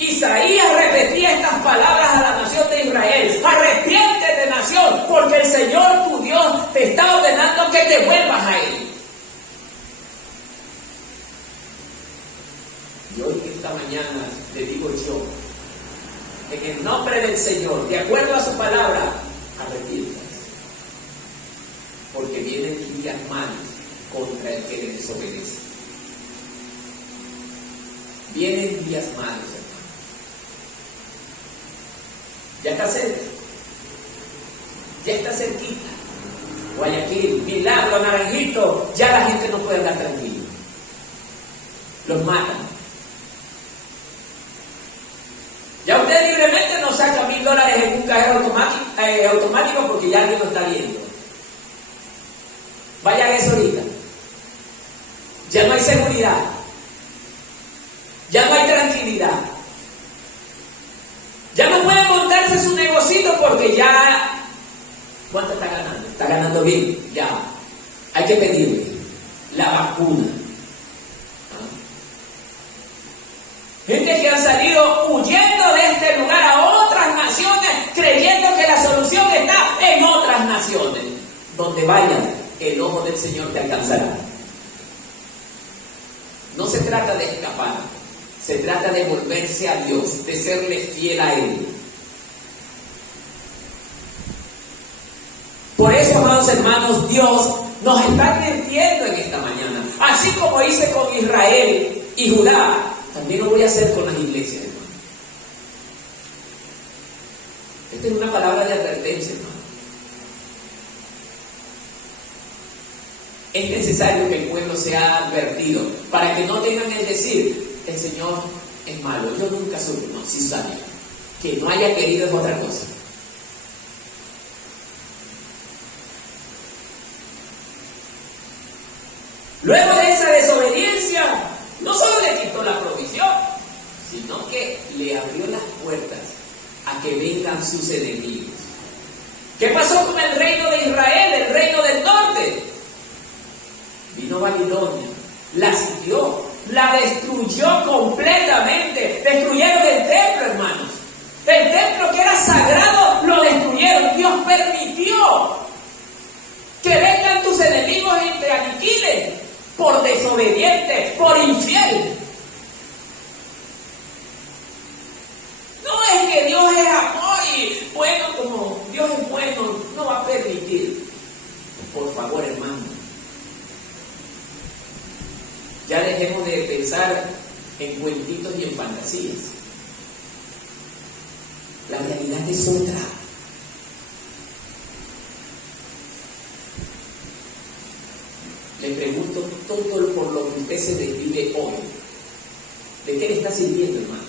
Isaías repetía estas palabras a la nación de Israel: arrepiéntete, nación, porque el Señor tu Dios te está ordenando que te vuelvas a Él. Y hoy, esta mañana, le digo yo, en el nombre del Señor, de acuerdo a su palabra, arrepiéntase, porque vienen días malos contra el que le desobedece. Vienen días malos, hermano. Ya está cerca, ya está cerquita. Guayaquil, Milagro, Naranjito, ya la gente no puede andar tranquilo. Los matan. Ya usted libremente no saca $1000 en un cajero automático porque ya alguien lo está viendo. Vaya a eso ahorita. Ya no hay seguridad. Ya no hay tranquilidad. Ya no puede montarse su negocito porque ya... ¿Cuánto está ganando? Está ganando bien. Ya. Hay que pedirle la vacuna. Gente que han salido huyendo de este lugar a otras naciones, creyendo que la solución está en otras naciones. Donde vayan, el ojo del Señor te alcanzará. No se trata de escapar, se trata de volverse a Dios, de serle fiel a Él. Por eso, amados hermanos, Dios nos está advirtiendo en esta mañana. Así como hice con Israel y Judá, también lo voy a hacer con las iglesias, hermano. Esta es una palabra de advertencia, hermano. Es necesario que el pueblo sea advertido para que no tengan el decir: el Señor es malo, yo nunca supe. No, sí sabía. Que no haya querido es otra cosa. Luego de esa desobediencia, no solo le quitó la provisión, sino que le abrió las puertas a que vengan sus enemigos. ¿Qué pasó con el reino de Israel, el reino del norte? Vino Babilonia, la sitió, la destruyó completamente. Destruyeron el templo, hermanos. El templo que era sagrado lo destruyeron. Dios permitió que vengan tus enemigos y te aniquilen por desobediente, por infiel. No es que Dios es amor y bueno, como Dios es bueno, no va a permitir. Por favor, hermano, ya dejemos de pensar en cuentitos y en fantasías. La realidad es otra. Le pregunto, todo por lo que usted se desvive hoy, ¿de qué le está sirviendo, hermano?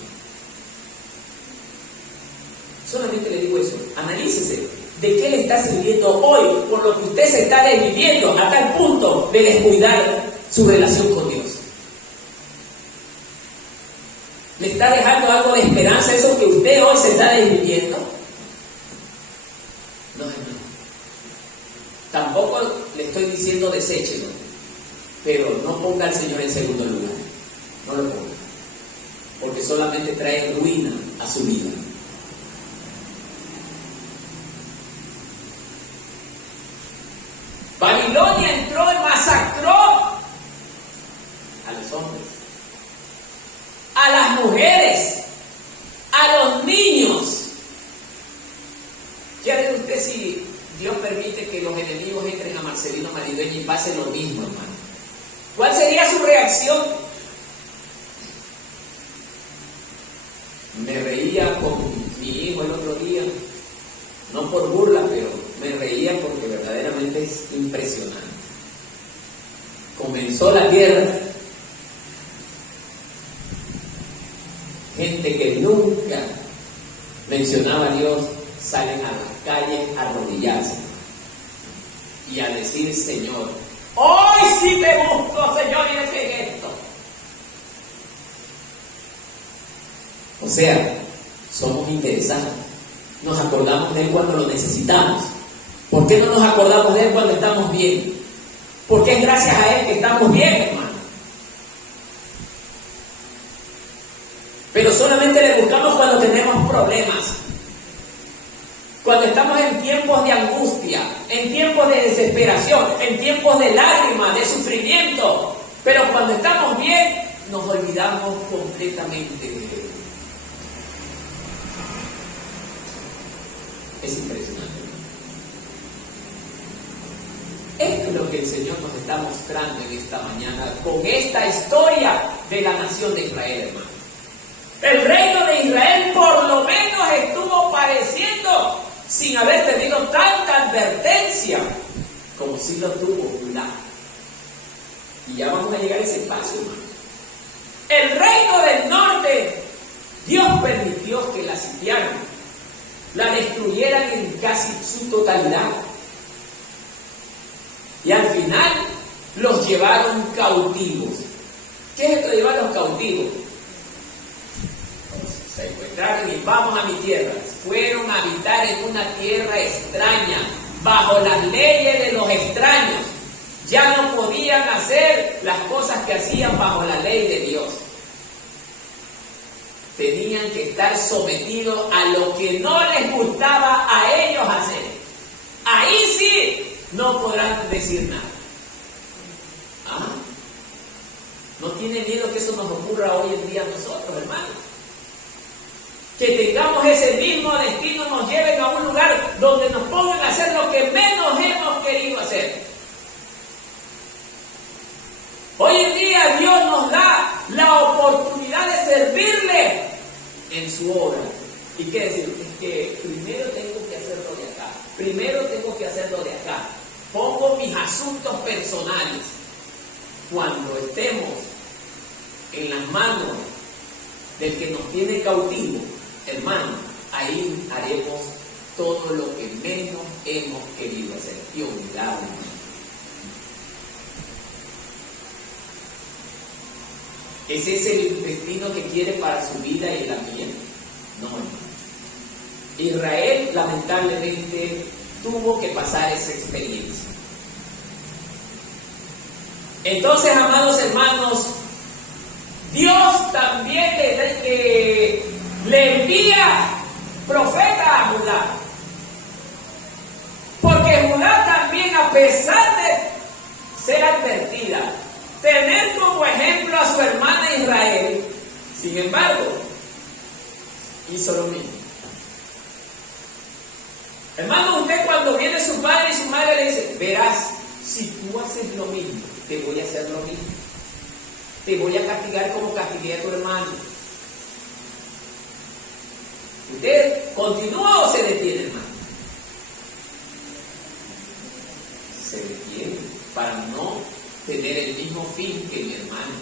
Solamente le digo eso, analícese, ¿de qué le está sirviendo hoy por lo que usted se está desviviendo a tal punto de descuidar su relación con Dios? ¿Le está dejando algo de esperanza eso que usted hoy se está desviviendo? No, hermano. Tampoco le estoy diciendo deséchelo, pero no ponga al Señor en segundo lugar. No lo ponga, porque solamente trae ruina a su vida. Babilonia entró y masacró a los hombres, a las mujeres, a los niños. ¿Qué hará usted si Dios permite que los enemigos entren a Marcelino Maridueña y pase lo mismo, hermano? ¿Cuál sería su reacción? Me reía con mi hijo el otro día, no por burla, pero me reía porque verdaderamente es impresionante. Comenzó la guerra, gente que nunca mencionaba a Dios salen a las calles a arrodillarse y a decir: Señor, Hoy sí te busco, Señor, y es en esto. O sea, somos interesados. Nos acordamos de Él cuando lo necesitamos. ¿Por qué no nos acordamos de Él cuando estamos bien? Porque es gracias a Él que estamos bien, hermano. Pero solamente le buscamos cuando tenemos problemas. Cuando estamos en tiempos de angustia, en tiempos de desesperación, en tiempos de lágrimas, de sufrimiento. Pero cuando estamos bien, nos olvidamos completamente de Él. Es impresionante. Esto es lo que el Señor nos está mostrando en esta mañana con esta historia de la nación de Israel, hermano. El reino de Israel por lo menos estuvo padeciendo sin haber tenido tanta advertencia como si lo tuvo Judá. Y ya vamos a llegar a ese paso, hermano. El reino del norte, Dios permitió que la sitiaran, la destruyeran en casi su totalidad. Y al final los llevaron cautivos. ¿Qué es esto de llevar los cautivos? Se encontraron y vamos a mi tierra. Fueron a habitar en una tierra extraña, bajo las leyes de los extraños. Ya no podían hacer las cosas que hacían bajo la ley de Dios. Tenían que estar sometidos a lo que no les gustaba a ellos hacer. Ahí sí no podrán decir nada. ¿Ah? ¿No tiene miedo que eso nos ocurra hoy en día a nosotros, hermanos? Que tengamos ese mismo destino, nos lleven a un lugar donde nos pongan a hacer lo que menos hemos querido hacer. Hoy en día Dios nos da la oportunidad de servirle en su obra. ¿Y qué decir? Es que primero tengo que hacerlo de acá. Primero tengo que hacerlo de acá. Pongo mis asuntos personales. Cuando estemos en las manos del que nos tiene cautivo, hermano, ahí haremos todo lo que menos hemos querido hacer. Y olvidado. ¿Es ese el destino que quiere para su vida y la mía? No, hermano. Israel lamentablemente tuvo que pasar esa experiencia. Entonces, amados hermanos, Dios también le envía profeta a Judá. Porque Judá también, a pesar de ser advertida, tener como ejemplo a su hermana Israel, sin embargo, hizo lo mismo. Hermano, usted cuando viene su padre y su madre le dice, verás, si tú haces lo mismo, te voy a hacer lo mismo. Te voy a castigar como castigué a tu hermano. ¿Usted continúa o se detiene, hermano? Se detiene para no tener el mismo fin que mi hermano.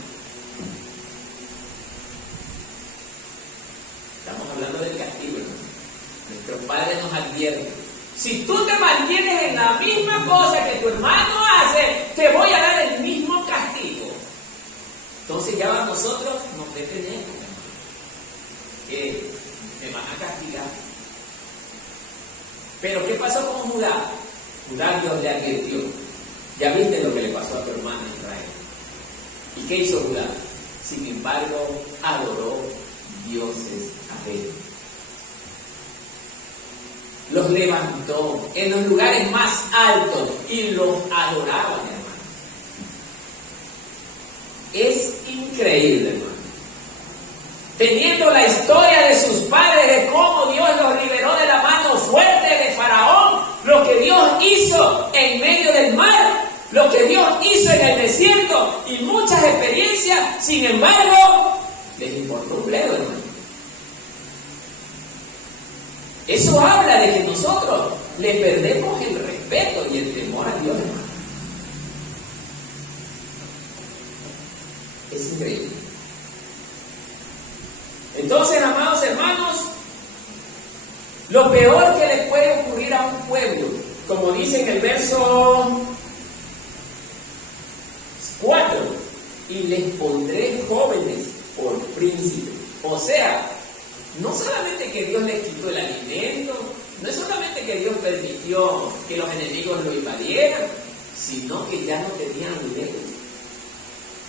Estamos hablando del castigo, hermano. Nuestro Padre nos advierte: si tú te mantienes en la misma cosa que tu hermano hace, te voy a dar el mismo castigo. Entonces ya nosotros nos detenemos, hermano, que me van a castigar. Pero ¿qué pasó con Judá? Judá, Dios le advirtió: ya viste lo que le pasó a tu hermana Israel. ¿Y qué hizo Judá? Sin embargo, adoró dioses ajenos. Los levantó en los lugares más altos y los adoraban, hermano. Es increíble, hermano. Teniendo la historia de sus padres, de cómo Dios los liberó de la mano fuerte de Faraón, lo que Dios hizo en medio del mar, lo que Dios hizo en el desierto y muchas experiencias, sin embargo, les importó un bledo, hermano. Eso habla de que nosotros le perdemos el respeto y el temor a Dios, hermano. Es increíble. Entonces, amados hermanos, lo peor que le puede ocurrir a un pueblo, como dice en el verso y les pondré jóvenes por príncipes. O sea, no solamente que Dios les quitó el alimento, no es solamente que Dios permitió que los enemigos lo invadieran, sino que ya no tenían dinero.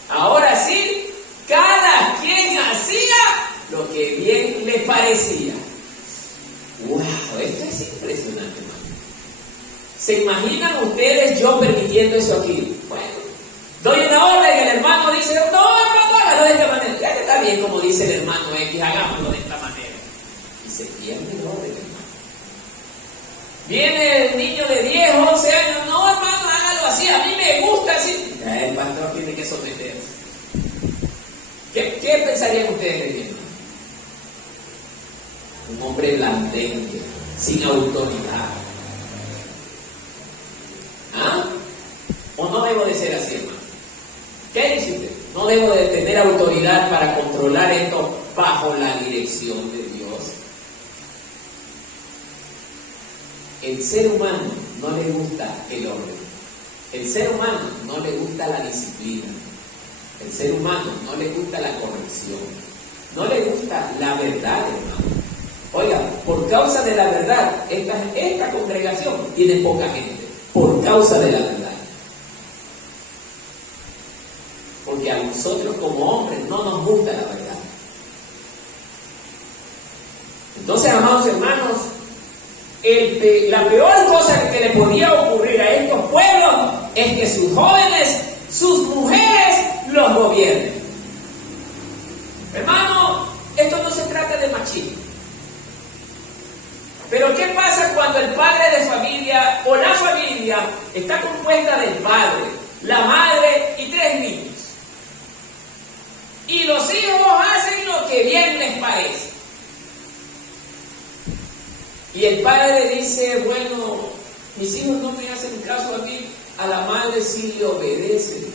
Ahora sí, cada quien hacía lo que bien le parecía. ¡Wow! Esto es impresionante, hermano. ¿Se imaginan ustedes yo permitiendo eso aquí? Bueno, doy una orden y el hermano dice, no, hermano, hágalo de esta manera. Ya que está bien, como dice el hermano X, hagámoslo de esta manera. Y se pierde el orden, hermano. Viene el niño de 10, 11 años, no, hermano, hágalo así, a mí me gusta así. Ya el pastor tiene que someterse. ¿Qué pensarían ustedes de él? Un hombre blandengue, sin autoridad. ¿Ah? ¿O no debo de ser así, hermano? ¿Qué dice usted? ¿No debo de tener autoridad para controlar esto bajo la dirección de Dios? El ser humano no le gusta el orden. El ser humano no le gusta la disciplina. El ser humano no le gusta la corrección. No le gusta la verdad, hermano. Oiga, por causa de la verdad, esta congregación tiene poca gente. Por causa de la verdad. Porque a nosotros como hombres no nos gusta la verdad. Entonces, amados hermanos, la peor cosa que le podía ocurrir a estos pueblos es que sus jóvenes, sus mujeres, los gobiernen. Hermano, esto no se trata de machismo. Pero ¿qué pasa cuando el padre de familia o la familia está compuesta del padre, la madre y 3 niños? Y los hijos hacen lo que bien les parece. Y el padre dice, bueno, mis hijos no me hacen caso a mí, a la madre sí le obedecen.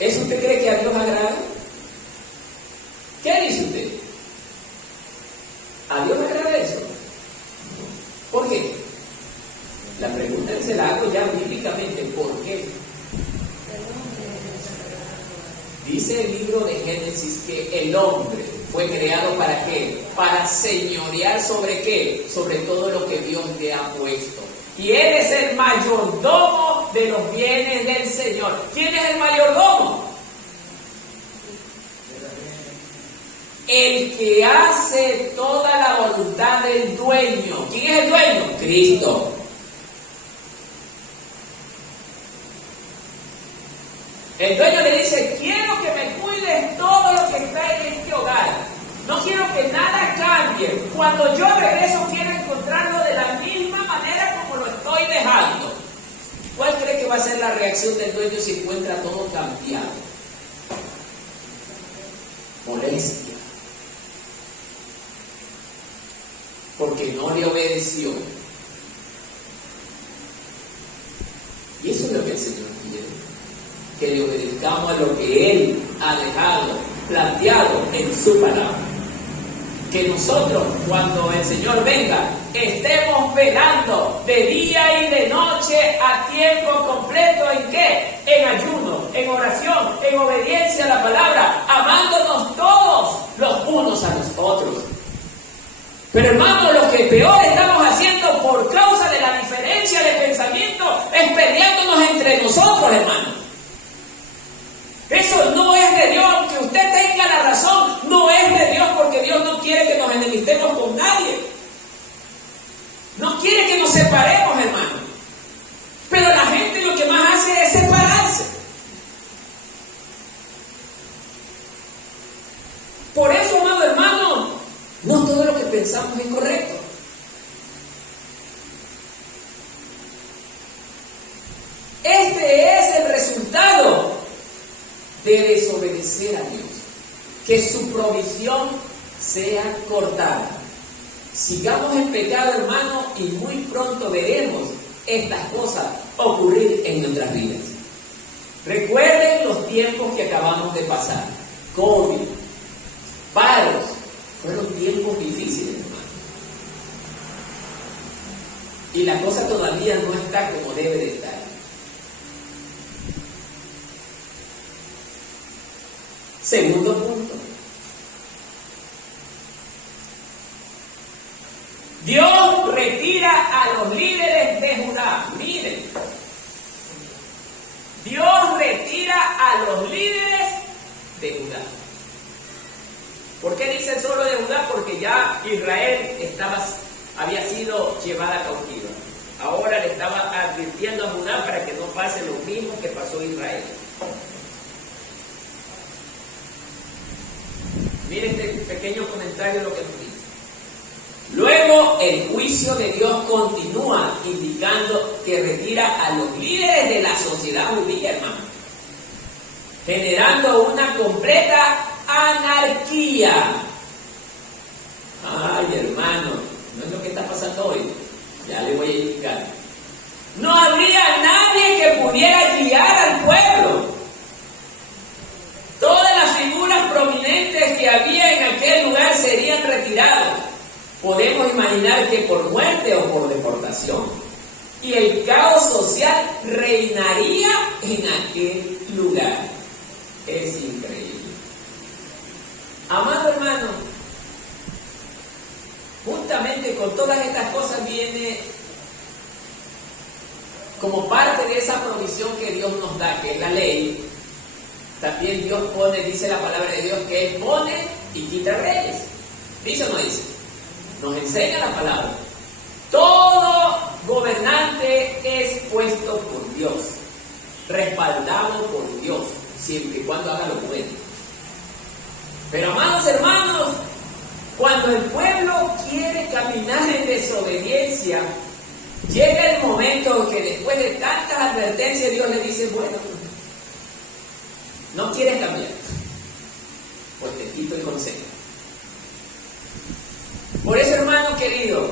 ¿Eso usted cree que a Dios agrada? ¿Qué dice usted? ¿A Dios le agrada eso? ¿Por qué? La pregunta se la hago ya bíblicamente. ¿Por qué? Dice el libro de Génesis que el hombre fue creado ¿para qué? Para señorear ¿sobre qué? Sobre todo lo que Dios le ha puesto. Y él es el mayordomo de los bienes del Señor. ¿Quién es el mayordomo? El que hace toda la voluntad del dueño. ¿Quién es el dueño? Cristo. El dueño le dice, quiero que me cuides todo lo que está en este hogar. No quiero que nada cambie. Cuando yo regreso quiero encontrarlo de la misma manera como lo estoy dejando. ¿Cuál cree que va a ser la reacción del dueño si encuentra todo cambiado? Molestia. Porque no le obedeció. Y eso es lo que el Señor quiere. Que le obedezcamos a lo que Él ha dejado planteado en su palabra. Que nosotros, cuando el Señor venga, estemos velando de día y de noche a tiempo completo. ¿En qué? En ayuno, en oración, en obediencia a la palabra, amándonos todos los unos a los otros. Pero hermano, lo que peor estamos haciendo por causa de la diferencia de pensamiento es peleándonos entre nosotros, hermanos. Eso no es de Dios. Que usted tenga la razón no es de Dios, porque Dios no quiere que nos enemistemos con nadie. No quiere que nos separemos, hermano. Pero la gente lo que más hace es separarse. Por eso, amado hermano, no todo lo que pensamos es correcto. Este es el resultado de desobedecer a Dios. Que su provisión sea cortada. Sigamos en pecado, hermano, y muy pronto veremos estas cosas ocurrir en nuestras vidas. Recuerden los tiempos que acabamos de pasar. COVID, paros, fueron tiempos difíciles, hermano. Y la cosa todavía no está como debe de estar. Segundo punto. Dios retira a los líderes de Judá. Miren. Dios retira a los líderes de Judá. ¿Por qué dice solo de Judá? Porque ya Israel había sido llevada cautiva. Ahora le estaba advirtiendo a Judá para que no pase lo mismo que pasó a Israel. Miren este pequeño comentario de lo que nos dice. Luego el juicio de Dios continúa, indicando que retira a los líderes de la sociedad judía, hermano, generando una completa anarquía. Ay, hermano, no es lo que está pasando hoy. Ya le voy a indicar. No habría nadie que pudiera guiar al pueblo. Todas las figuras prominentes que había en aquel lugar serían retiradas. Podemos imaginar que por muerte o por deportación. Y el caos social reinaría en aquel lugar. Es increíble. Amado hermano, juntamente con todas estas cosas viene como parte de esa provisión que Dios nos da, que es la ley. También Dios pone, dice la palabra de Dios, que Él pone y quita reyes. ¿Dice o no dice? Nos enseña la palabra. Todo gobernante es puesto por Dios, respaldado por Dios, siempre y cuando haga lo bueno. Pero amados hermanos, cuando el pueblo quiere caminar en desobediencia, llega el momento que después de tantas advertencias Dios le dice, bueno, no quieres cambiar, pues te quito el consejo. Por eso, hermano querido,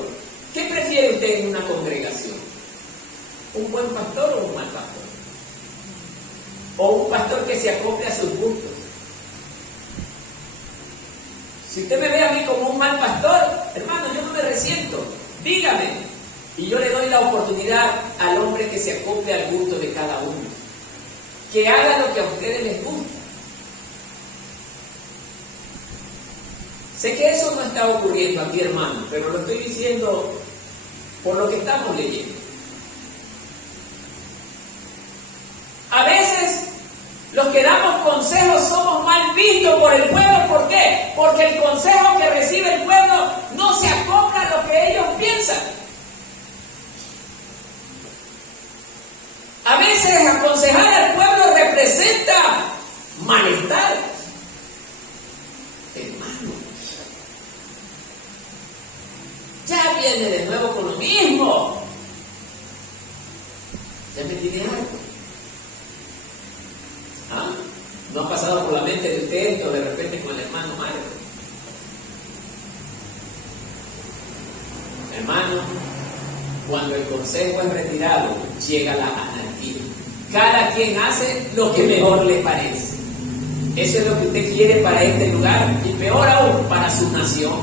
¿qué prefiere usted en una congregación? ¿Un buen pastor o un mal pastor? ¿O un pastor que se acople a sus gustos? Si usted me ve a mí como un mal pastor, hermano, yo no me resiento, dígame, y yo le doy la oportunidad al hombre que se acople al gusto de cada uno, que haga lo que a ustedes les gusta. Sé que eso no está ocurriendo aquí, hermano, pero lo estoy diciendo por lo que estamos leyendo. A veces los que damos consejos somos mal vistos por el pueblo. ¿Por qué? Porque el consejo que recibe el pueblo no se acopla a lo que ellos piensan. A veces aconsejar al pueblo representa malestar. Hermano, ya viene de nuevo con lo mismo. Ya me tiene algo. ¿Ah? ¿No ha pasado por la mente de usted esto de repente con el hermano Mario? Hermano, cuando el consejo es retirado, llega la anarquía. Cada quien hace lo que mejor le parece. Eso es lo que usted quiere para este lugar y peor aún para su nación.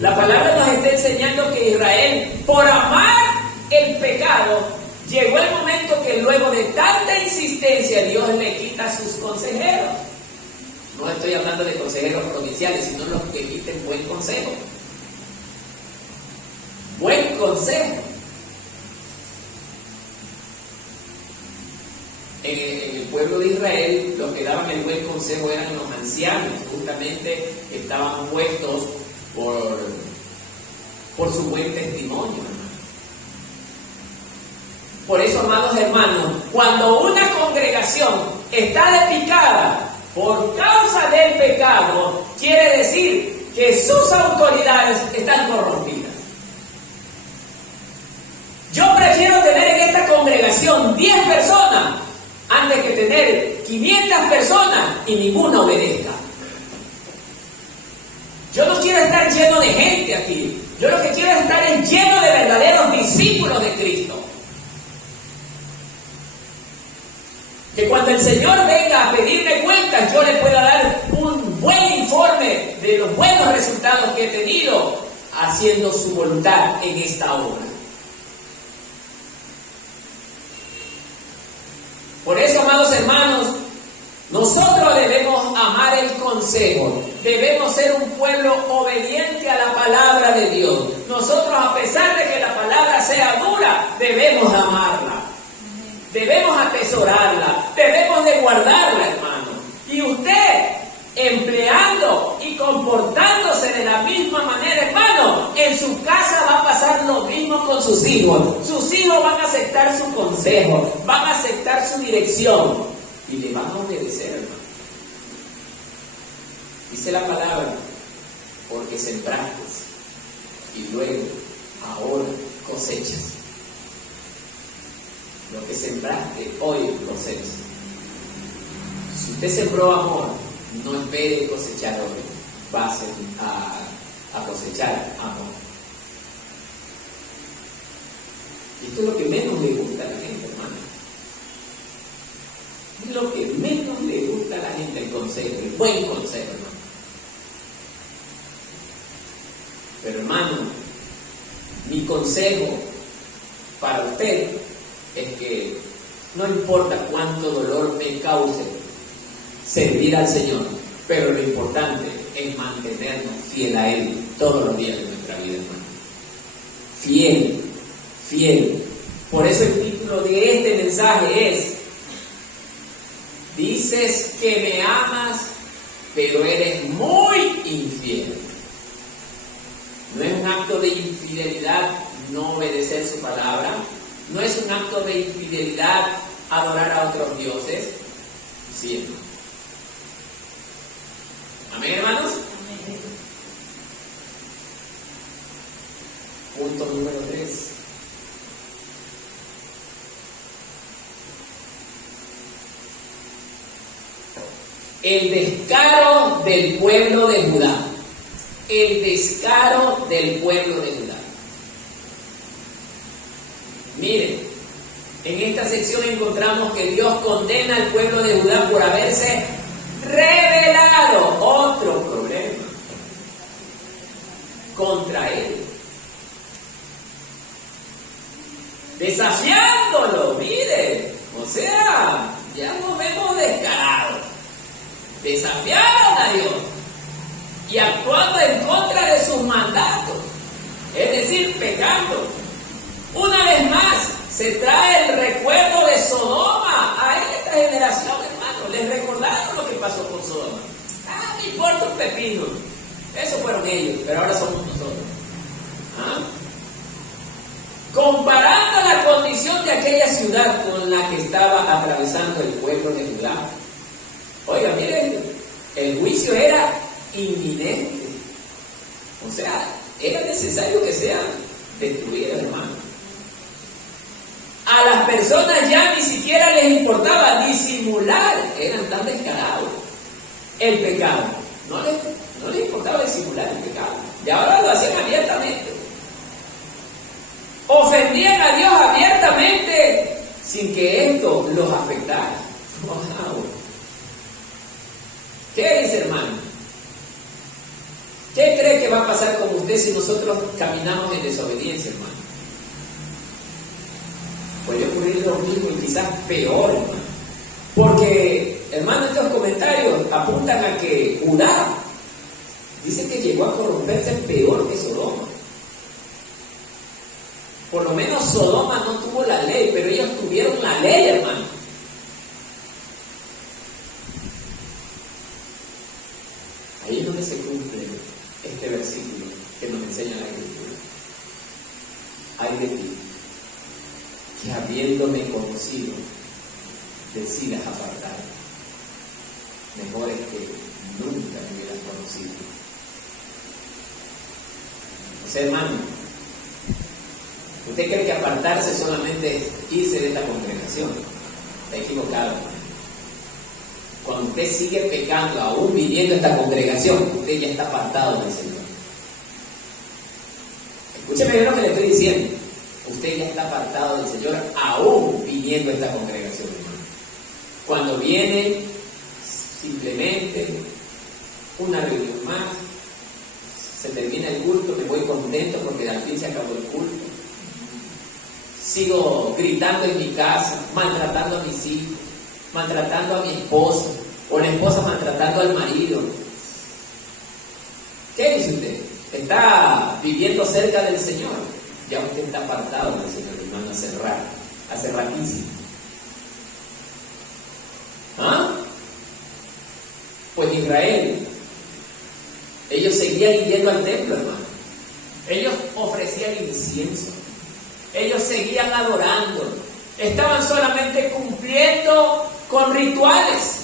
La palabra nos está enseñando que Israel, por amar el pecado, llegó el momento que luego de tanta insistencia Dios le quita a sus consejeros. No estoy hablando de consejeros provinciales, sino los que quiten buen consejo. Buen consejo. En el pueblo de Israel, los que daban el buen consejo eran los ancianos, justamente estaban puestos por su buen testimonio. Por eso, amados hermanos, cuando una congregación está despicada por causa del pecado, quiere decir que sus autoridades están corrompidas. Yo prefiero tener en esta congregación 10 personas antes que tener 500 personas y ninguna obedezca. Yo no quiero estar lleno de gente aquí. Yo lo que quiero es estar lleno de verdaderos discípulos de Cristo. Que cuando el Señor venga a pedirme cuentas, yo le pueda dar un buen informe de los buenos resultados que he tenido haciendo su voluntad en esta obra. Por eso, amados hermanos, nosotros debemos consejo. Debemos ser un pueblo obediente a la palabra de Dios. Nosotros, a pesar de que la palabra sea dura, debemos amarla. Debemos atesorarla. Debemos de guardarla, hermano. Y usted, empleando y comportándose de la misma manera, hermano, en su casa va a pasar lo mismo con sus hijos. Sus hijos van a aceptar su consejo, van a aceptar su dirección y le van a obedecer, hermano. Dice la palabra, porque sembraste y luego, ahora cosechas. Lo que sembraste, hoy cosechas. Si usted sembró amor, no espere cosechar hoy, va a cosechar amor. Y esto es lo que menos le gusta a la gente, hermano. Es lo que menos le gusta a la gente, el consejo, el buen consejo, hermano. Pero hermano, mi consejo para usted es que no importa cuánto dolor me cause servir al Señor, pero lo importante es mantenernos fiel a Él todos los días de nuestra vida, hermano. Fiel, fiel. Por eso el título de este mensaje es: dices que me amas, pero eres muy infiel. No es un acto de infidelidad no obedecer su palabra. No es un acto de infidelidad adorar a otros dioses. Sí, hermano. Amén, hermanos. Amén. Punto número 3. El descaro del pueblo de Judá. El descaro del pueblo de Judá. Miren, en esta sección encontramos que Dios condena al pueblo de Judá por haberse revelado, otro problema, contra él, desafiándolo. Miren, o sea, ya nos vemos descarados. Desafiaron a Dios y actuando en contra de sus mandatos, es decir, pecando. Una vez más se trae el recuerdo de Sodoma a esta generación, hermano. Les recordaron lo que pasó con Sodoma. No importa un pepino. Esos fueron ellos, pero ahora somos nosotros. Comparando la condición de aquella ciudad con la que estaba atravesando el pueblo de Judá. Oiga, miren, el juicio era inminente. O sea, era necesario que sea destruido, hermano. A las personas ya ni siquiera les importaba disimular, eran tan descarados el pecado. No les importaba disimular el pecado. Y ahora lo hacían abiertamente. Ofendían a Dios abiertamente sin que esto los afectara. Wow. ¿Qué dice, hermano? ¿Qué cree que va a pasar con usted si nosotros caminamos en desobediencia, hermano? Puede ocurrir lo mismo y quizás peor, hermano. Porque, hermano, estos comentarios apuntan a que Judá dice que llegó a corromperse peor que Sodoma. Por lo menos Sodoma no tuvo la ley, pero ellos tuvieron la ley, hermano. Ahí es donde se cumple este versículo que nos enseña la Escritura. Ay de ti, que habiéndome conocido, decidas apartar. Mejor es que nunca me hubieras conocido. O sea, hermano, ¿usted cree que apartarse solamente es irse de esta congregación? Está equivocado. Cuando usted sigue pecando, aún viviendo esta congregación, usted ya está apartado del Señor. Escúcheme bien lo que le estoy diciendo. Usted ya está apartado del Señor, aún viniendo esta congregación, hermano. Cuando viene simplemente una reunión más, se termina el culto, me voy contento porque al fin se acabó el culto. Sigo gritando en mi casa, maltratando a mis hijos, maltratando a mi esposa, o la esposa maltratando al marido. viviendo cerca del Señor, ya usted está apartado del Señor, hermano, hace ratísimo. ¿Ah? Pues Israel, ellos seguían yendo al templo, hermano. Ellos ofrecían incienso. Ellos seguían adorando. Estaban solamente cumpliendo con rituales,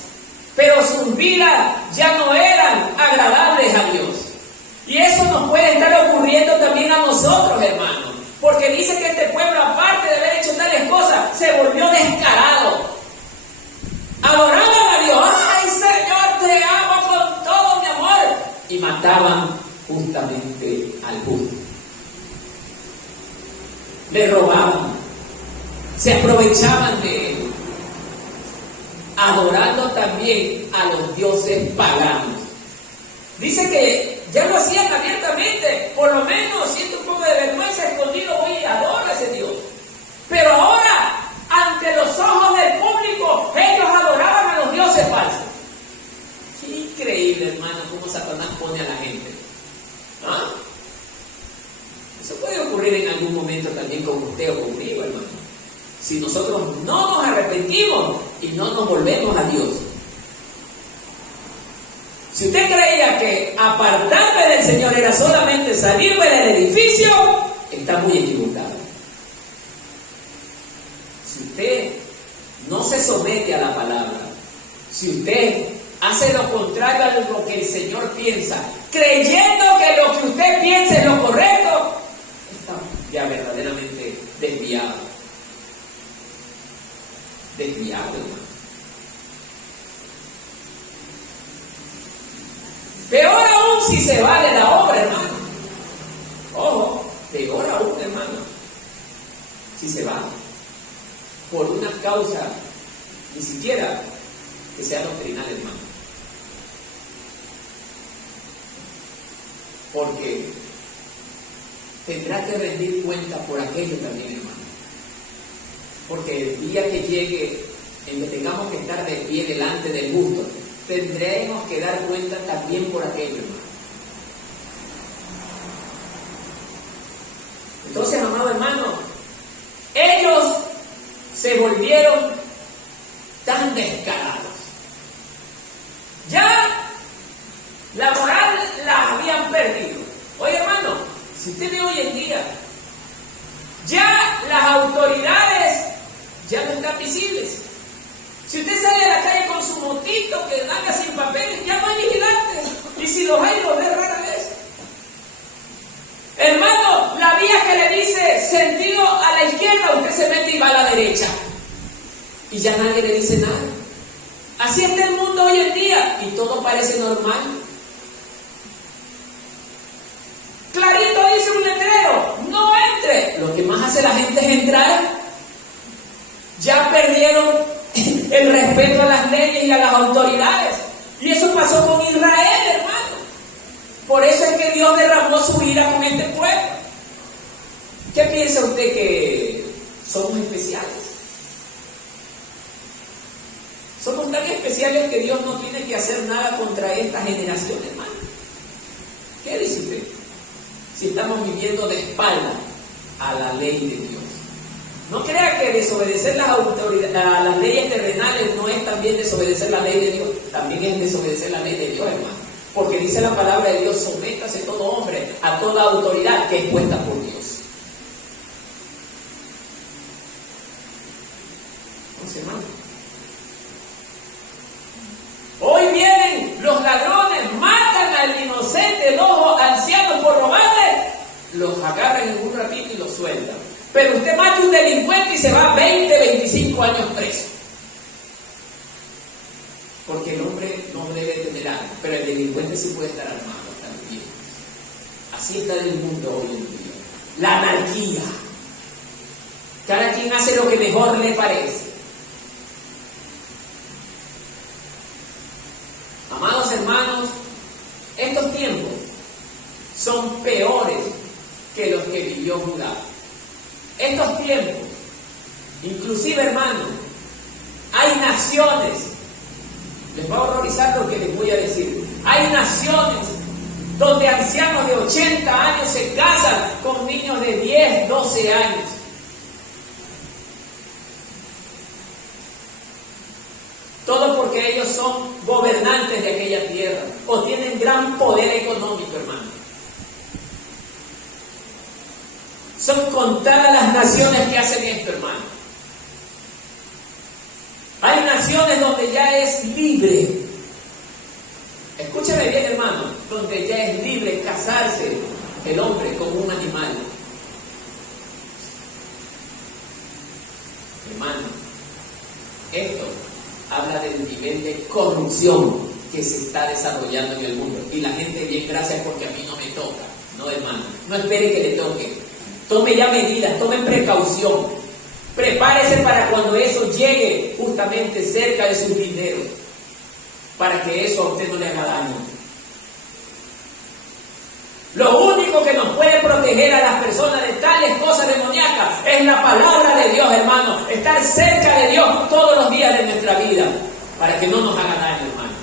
pero sus vidas ya no eran agradables a Dios. Y eso nos puede estar ocurriendo también a nosotros, hermanos, porque dice que este pueblo, aparte de haber hecho tales cosas, se volvió descarado. Adoraban a Dios. ¡Ay, Señor, te amo con todo mi amor! Y mataban justamente al justo. Le robaban. Se aprovechaban de él. Adorando también a los dioses paganos. Dice que ya lo hacían abiertamente. Por lo menos siento un poco de vergüenza, escondido, voy y adoro a ese Dios. Pero ahora, ante los ojos del público, ellos adoraban a los dioses falsos. Qué increíble, hermano, cómo Satanás pone a la gente. ¿Ah? Eso puede ocurrir en algún momento también con usted o conmigo, hermano. Si nosotros no nos arrepentimos y no nos volvemos a Dios. Si usted creía que apartarme del Señor era solamente salirme del edificio, está muy equivocado. Si usted no se somete a la palabra, si usted hace lo contrario a lo que el Señor piensa, creyendo que lo que usted piensa es lo correcto, está ya verdaderamente desviado. Desviado, hermano. Peor aún si se va de la obra, hermano. Ojo, peor aún, hermano, si se va por una causa ni siquiera que sea doctrinal, hermano. Porque tendrá que rendir cuenta por aquello también, hermano. Porque el día que llegue, en que tengamos que estar de pie delante del justo, tendremos que dar cuenta también por aquello, hermano. Entonces, amado hermano, ellos se volvieron tan descarados. Ya la moral la habían perdido. Oye, hermano, si usted ve hoy en día, ya las autoridades ya no están visibles. Si usted sale a la calle con su motito que anda sin papeles, ya no hay vigilantes. Y si los hay, los ve rara vez. Hermano, la vía que le dice sentido a la izquierda, usted se mete y va a la derecha. Y ya nadie le dice nada. Así está el mundo hoy en día y todo parece normal. Clarito dice un letrero, no entre. Lo que más hace la gente es entrar. Ya perdieron el respeto a las leyes y a las autoridades. Y eso pasó con Israel, hermano. Por eso es que Dios derramó su ira con este pueblo. ¿Qué piensa usted que somos especiales? Somos tan especiales que Dios no tiene que hacer nada contra esta generación, hermano. ¿Qué dice usted? Si estamos viviendo de espalda a la ley de Dios. No crea que desobedecer las leyes terrenales no es también desobedecer la ley de Dios. También es desobedecer la ley de Dios, hermano. Porque dice la palabra de Dios, sométase todo hombre a toda autoridad que es puesta por Dios. Entonces, hermano, hoy vienen los ladrones, matan al inocente, los ancianos por robarle, los agarran en un ratito y los sueltan. Pero usted mata a un delincuente y se va 20, 25 años preso. Porque el hombre no debe tener armas, pero el delincuente sí puede estar armado también. Así está el mundo hoy en día. La anarquía. Cada quien hace lo que mejor le parece. Amados hermanos, estos tiempos son peores que los que vivió Judá. Estos tiempos, inclusive, hermano, hay naciones, les va a horrorizar lo que les voy a decir, hay naciones donde donde ancianos de 80 años se casan con niños de 10, 12 años. Todo porque ellos son gobernantes de aquella tierra o tienen gran poder económico, hermano. Son contadas las naciones que hacen esto, hermano. Hay naciones donde ya es libre. Escúchame bien, hermano, donde ya es libre casarse el hombre con un animal. Hermano, esto habla del nivel de corrupción que se está desarrollando en el mundo. Y la gente, bien, gracias porque a mí no me toca. No, hermano, no espere que le toque. Tome ya medidas, tome precaución. Prepárese para cuando eso llegue justamente cerca de sus dineros, para que eso a usted no le haga daño. Lo único que nos puede proteger a las personas de tales cosas demoníacas es la palabra de Dios, hermano. Estar cerca de Dios todos los días de nuestra vida, para que no nos haga daño, hermano.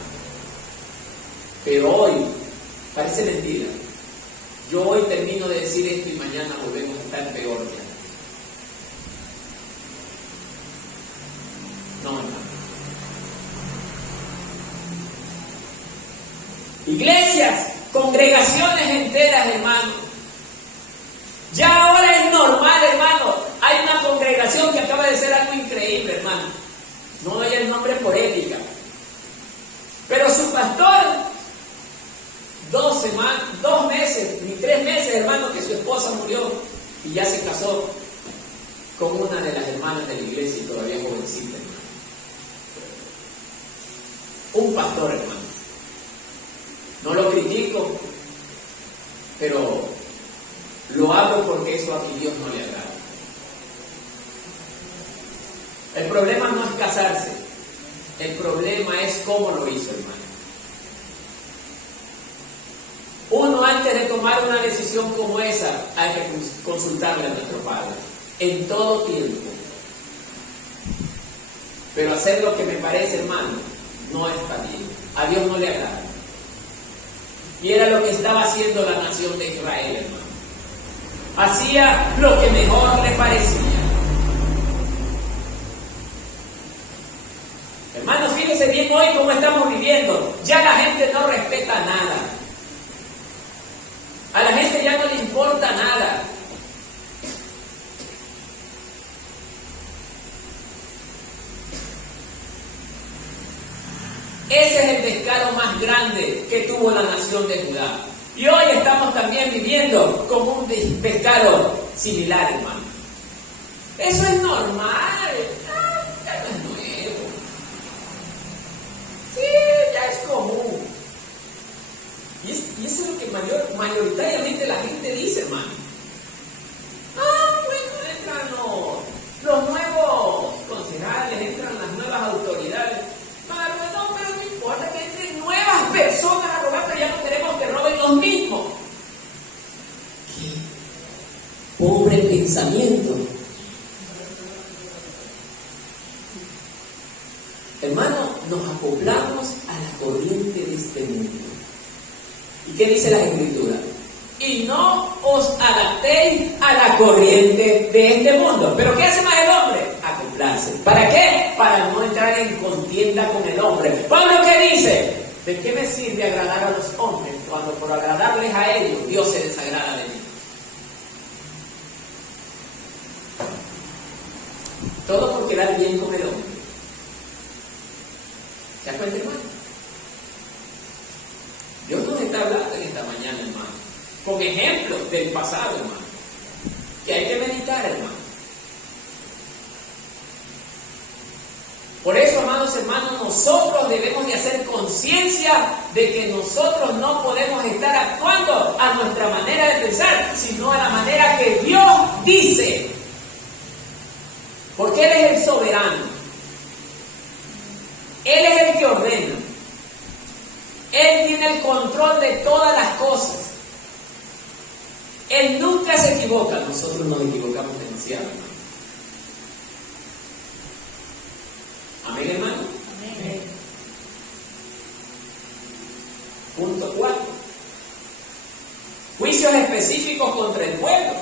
Pero hoy, parece mentira, yo hoy termino de decir esto y mañana volvemos a estar peor ya. No, hermano. Iglesias, congregaciones enteras, hermano. Ya ahora es normal, hermano. Hay una congregación que acaba de ser algo increíble, hermano. No doy el nombre por ética. Pero su pastor, 2 meses, ni 3 meses, hermano, que su esposa murió y ya se casó con una de las hermanas de la iglesia y todavía jovencita, hermano. Un pastor, hermano. No lo critico, pero lo hago porque eso a mi Dios no le agrada. El problema no es casarse, el problema es cómo lo hizo, hermano. Uno, antes de tomar una decisión como esa, hay que consultarle a nuestro Padre en todo tiempo. Pero hacer lo que me parece, hermano, no está bien. A Dios no le agrada. Y era lo que estaba haciendo la nación de Israel, hermano. Hacía lo que mejor le parecía. Hermanos, fíjense bien hoy cómo estamos viviendo. Ya la gente no respeta nada. A la gente ya no le importa nada. Ese es el descaro más grande que tuvo la nación de Judá. Y hoy estamos también viviendo con un descaro similar, hermano. Eso es normal. Ya no es nuevo. Sí, ya es común. Y eso es lo que mayoritariamente la gente dice, hermano. Bueno, entran los nuevos concejales, entran las nuevas autoridades. Pero no importa que entren nuevas personas a robar, pero ya no queremos que roben los mismos. ¡Qué pobre pensamiento! Hermano, nos acoplamos a la corriente de este mundo. ¿Y qué dice la Escritura? Y no os adaptéis a la corriente de este mundo. ¿Pero qué hace más el hombre? Acoplarse. ¿Para qué? Para no entrar en contienda con el hombre. Pablo, ¿qué dice? ¿De qué me sirve agradar a los hombres cuando por agradarles a ellos Dios se desagrada de mí? Todo por quedar bien con el hombre. ¿Se da cuenta, hermano? Dios nos está hablando en esta mañana, hermano, con ejemplos del pasado, hermano, que hay que meditar, hermano. Por eso, amados hermanos, nosotros debemos de hacer conciencia de que nosotros no podemos estar actuando a nuestra manera de pensar, sino a la manera que Dios dice. Porque Él es el soberano. Él es el que ordena. Él tiene el control de todas las cosas. Él nunca se equivoca. Nosotros nos equivocamos demasiado, hermano. Amén, hermano. Amén. Punto 4. Juicios específicos contra el pueblo.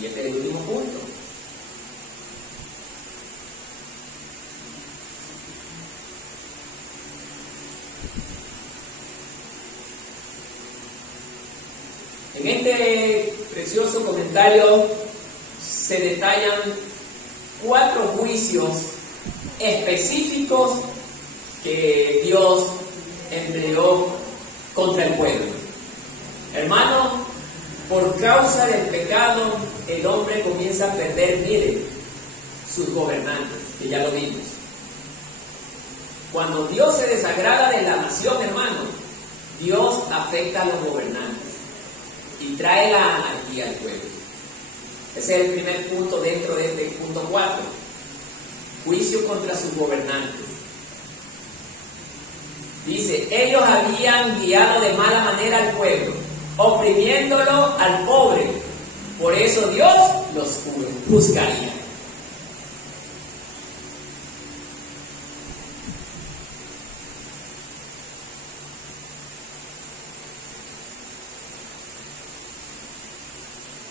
Y este es el último punto. En este precioso comentario se detallan 4 juicios específicos que Dios empleó contra el pueblo. Hermano, por causa del pecado, el hombre comienza a perder, miren, sus gobernantes, que ya lo vimos. Cuando Dios se desagrada de la nación, hermano, Dios afecta a los gobernantes y trae la anarquía al pueblo. Ese es el primer punto dentro de este punto 4. Juicio contra sus gobernantes. Dice, ellos habían guiado de mala manera al pueblo, oprimiéndolo al pobre. Por eso Dios los juzgaría.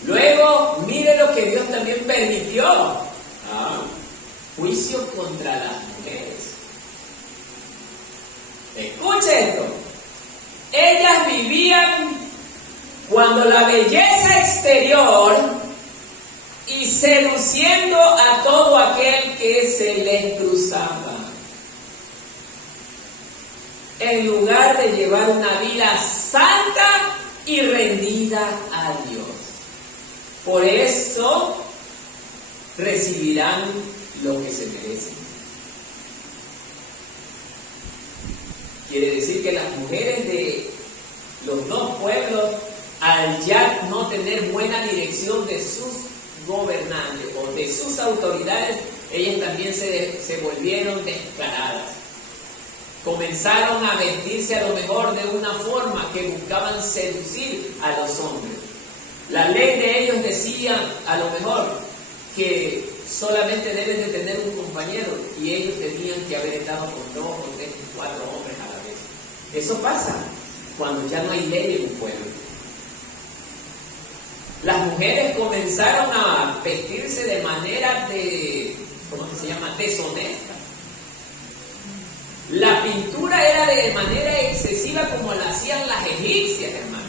Luego, mire lo que Dios también permitió. Juicio contra las mujeres. Escuche esto. Ellas vivían cuando la belleza exterior y seduciendo a todo aquel que se les cruzaba, en lugar de llevar una vida santa y rendida a Dios. Por eso recibirán lo que se merecen. Quiere decir que las mujeres de los dos pueblos, al ya no tener buena dirección de sus gobernantes o de sus autoridades, ellas también se volvieron descaradas. Comenzaron a vestirse a lo mejor de una forma que buscaban seducir a los hombres. La ley de ellos decía a lo mejor que solamente deben de tener un compañero y ellos tenían que haber estado con 2 o 3 o 4 hombres a la vez. Eso pasa cuando ya no hay ley en un pueblo. Las mujeres comenzaron a vestirse de manera deshonesta. La pintura era de manera excesiva como la hacían las egipcias, hermano.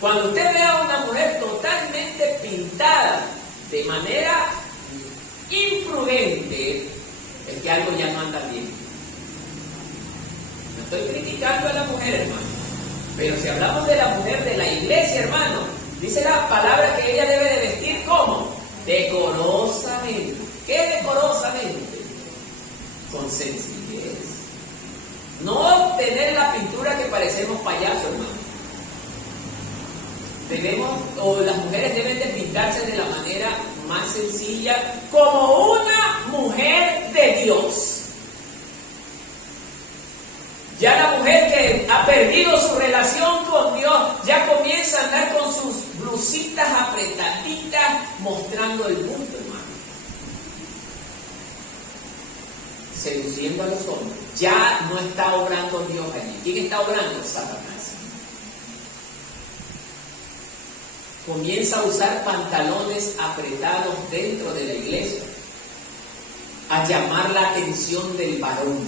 Cuando usted ve a una mujer totalmente pintada de manera imprudente, es que algo ya no anda bien. No estoy criticando a la mujer, hermano, pero si hablamos de la mujer de la iglesia, hermano, dice la palabra que ella debe de vestir ¿cómo? Decorosamente. ¿Qué decorosamente? Con sencillez. No tener la pintura que parecemos payasos, hermano. Las mujeres deben de pintarse de la manera más sencilla, como una mujer de Dios. Ya la mujer que ha perdido su relación con Dios, ya comienza a andar con sus blusitas apretaditas, mostrando el mundo, hermano. Seduciendo a los hombres. Ya no está obrando Dios allí. ¿Quién está obrando? Satanás. Comienza a usar pantalones apretados dentro de la iglesia, a llamar la atención del varón.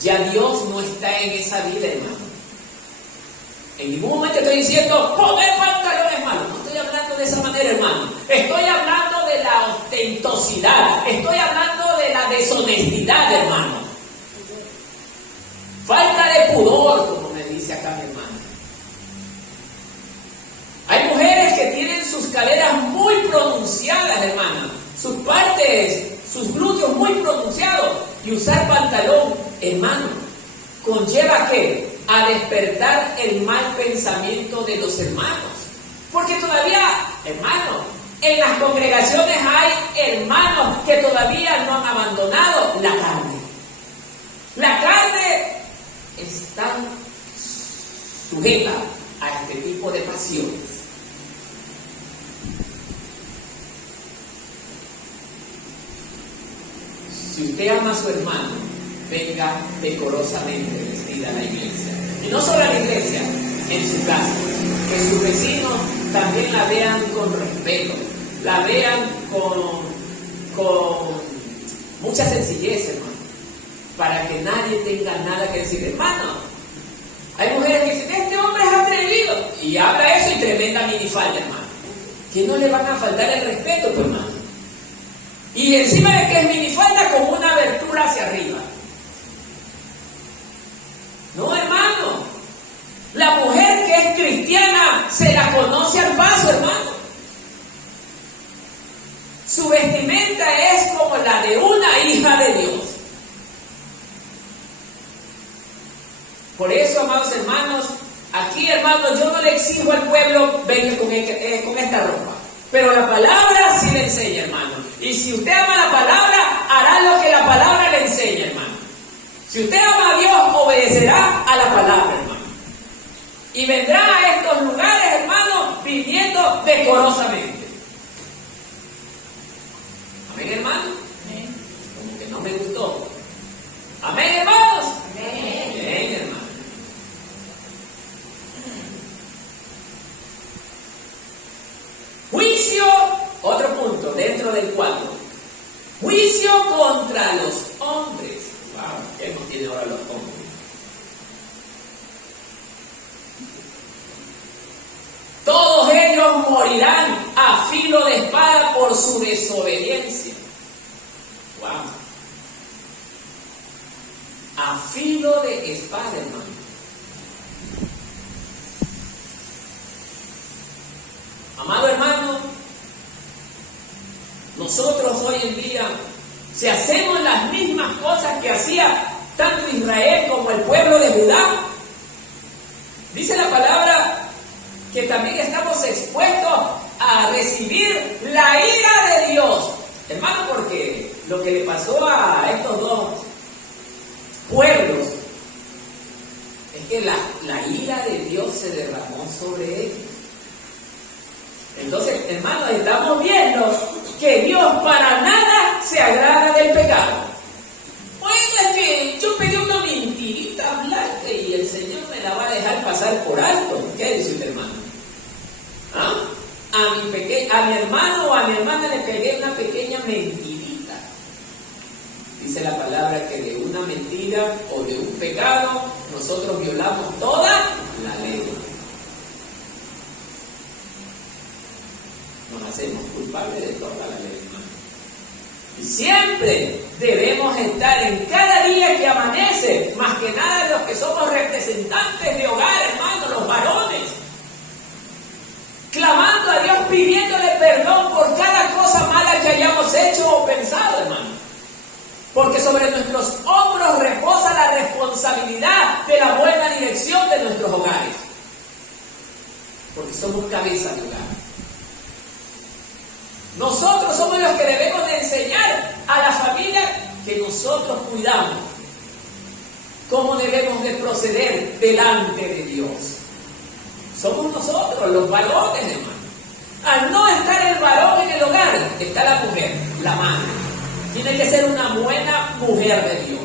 Ya Dios no está en esa vida, hermano. En ningún momento estoy diciendo poner pantalones malos. No estoy hablando de esa manera, hermano. Estoy hablando de la ostentosidad. Estoy hablando de la deshonestidad, hermano. Falta de pudor, como me dice acá mi hermano. Hay mujeres que tienen sus caderas muy pronunciadas, hermano. Sus partes, sus glúteos muy pronunciados. Y usar pantalón, hermano, conlleva ¿qué? A despertar el mal pensamiento de los hermanos. Porque todavía, hermano, en las congregaciones hay hermanos que todavía no han abandonado la carne. La carne está sujeta a este tipo de pasiones. Si usted ama a su hermano, venga decorosamente vestida a la iglesia. Y no solo a la iglesia, en su casa. Que sus vecinos también la vean con respeto, la vean con mucha sencillez, hermano, para que nadie tenga nada que decir. Hermano, hay mujeres que dicen, este hombre es atrevido, y habla eso y tremenda minifalda, hermano, que no le van a faltar el respeto, pues, hermano. Y encima de que es minifalda con una abertura hacia arriba. No, hermano, la mujer que es cristiana se la conoce al paso, hermano. Su vestimenta es como la de una hija de Dios. Por eso, amados hermanos, aquí, hermanos, yo no le exijo al pueblo venga con esta ropa, pero la palabra sí le enseña, hermano. Y si usted ama la palabra, hará lo que la palabra le enseña, hermano. Si usted ama a Dios, obedecerá a la palabra, hermano. Y vendrá a estos lugares, hermano, viviendo decorosamente. Amén, hermano. Amén. Como que no me gustó. Amén, hermanos. Amén. Bien, hermano. Juicio, otro punto dentro del 4. Juicio contra los hombres. Wow, ¿qué nos tiene ahora los hombres? Todos ellos morirán a filo de espada por su desobediencia. Wow. A filo de espada, hermano. Amado hermano, nosotros hoy en día, si hacemos las mismas cosas que hacía tanto Israel como el pueblo de Judá, dice la palabra que también estamos expuestos a recibir la ira de Dios. Hermano, porque lo que le pasó a estos dos pueblos es que la ira de Dios se derramó sobre ellos. Entonces, hermanos, estamos viendo que Dios para nada se agrada del pecado. Bueno, es que yo pedí una mentirita blanca y el Señor me la va a dejar pasar por alto. ¿Qué dice usted, hermano? ¿Ah? A mi hermano o a mi hermana le pegué una pequeña mentirita. Dice la palabra que de una mentira o de un pecado nosotros violamos toda la ley. Nos hacemos culpables de toda la ley, hermano. Y siempre debemos estar en cada día que amanece, más que nada los que somos representantes de hogar, hermano, los varones, clamando a Dios, pidiéndole perdón por cada cosa mala que hayamos hecho o pensado, hermano. Porque sobre nuestros hombros reposa la responsabilidad de la buena dirección de nuestros hogares. Porque somos cabeza de hogar. Nosotros somos los que debemos de enseñar a la familia que nosotros cuidamos cómo debemos de proceder delante de Dios. Somos nosotros, los varones, hermano. Al no estar el varón en el hogar, está la mujer, la madre. Tiene que ser una buena mujer de Dios.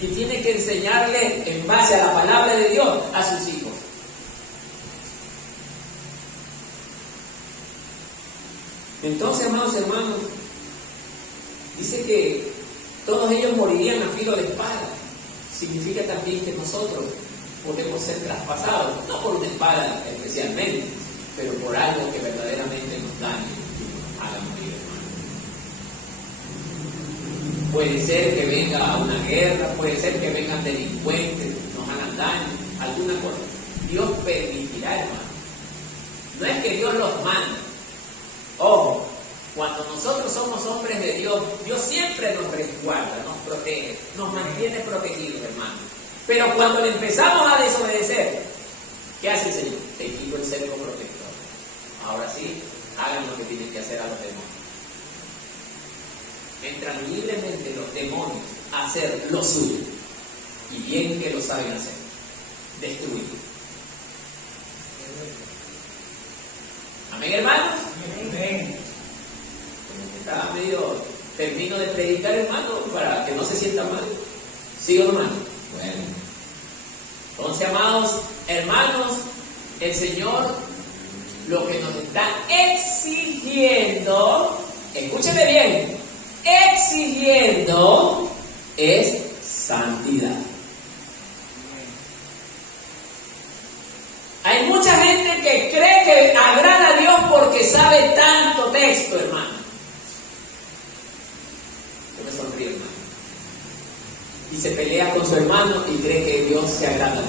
Y tiene que enseñarle en base a la palabra de Dios a sus hijos. Entonces, amados hermanos, dice que todos ellos morirían a filo de espada. Significa también que nosotros podemos ser traspasados, no por una espada especialmente, pero por algo que verdaderamente nos dañe a la morir, hermano. Puede ser que venga una guerra, puede ser que vengan delincuentes, nos hagan daño, alguna cosa. Dios permitirá, hermano. No es que Dios los manda. Ojo, cuando nosotros somos hombres de Dios, Dios siempre nos resguarda, nos protege, nos mantiene protegidos, hermano. Pero cuando le empezamos a desobedecer, ¿qué hace el Señor? Te quito el cerco protector. Ahora sí, hagan lo que tienen que hacer a los demonios. Entran libremente los demonios a hacer lo suyo. Y bien que lo saben hacer. Destruir. Amén, hermanos. Amén. Como que estaba medio, termino de predicar, hermano, para que no se sienta mal. ¿Sí o no, hermano? Bueno. Entonces, amados hermanos, el Señor lo que nos está exigiendo, escúcheme bien, exigiendo es santidad. Hay mucha gente que cree que agrada a Dios porque sabe tanto texto, hermano. Yo me sonrío, hermano. Y se pelea con su hermano y cree que Dios se agrada a él.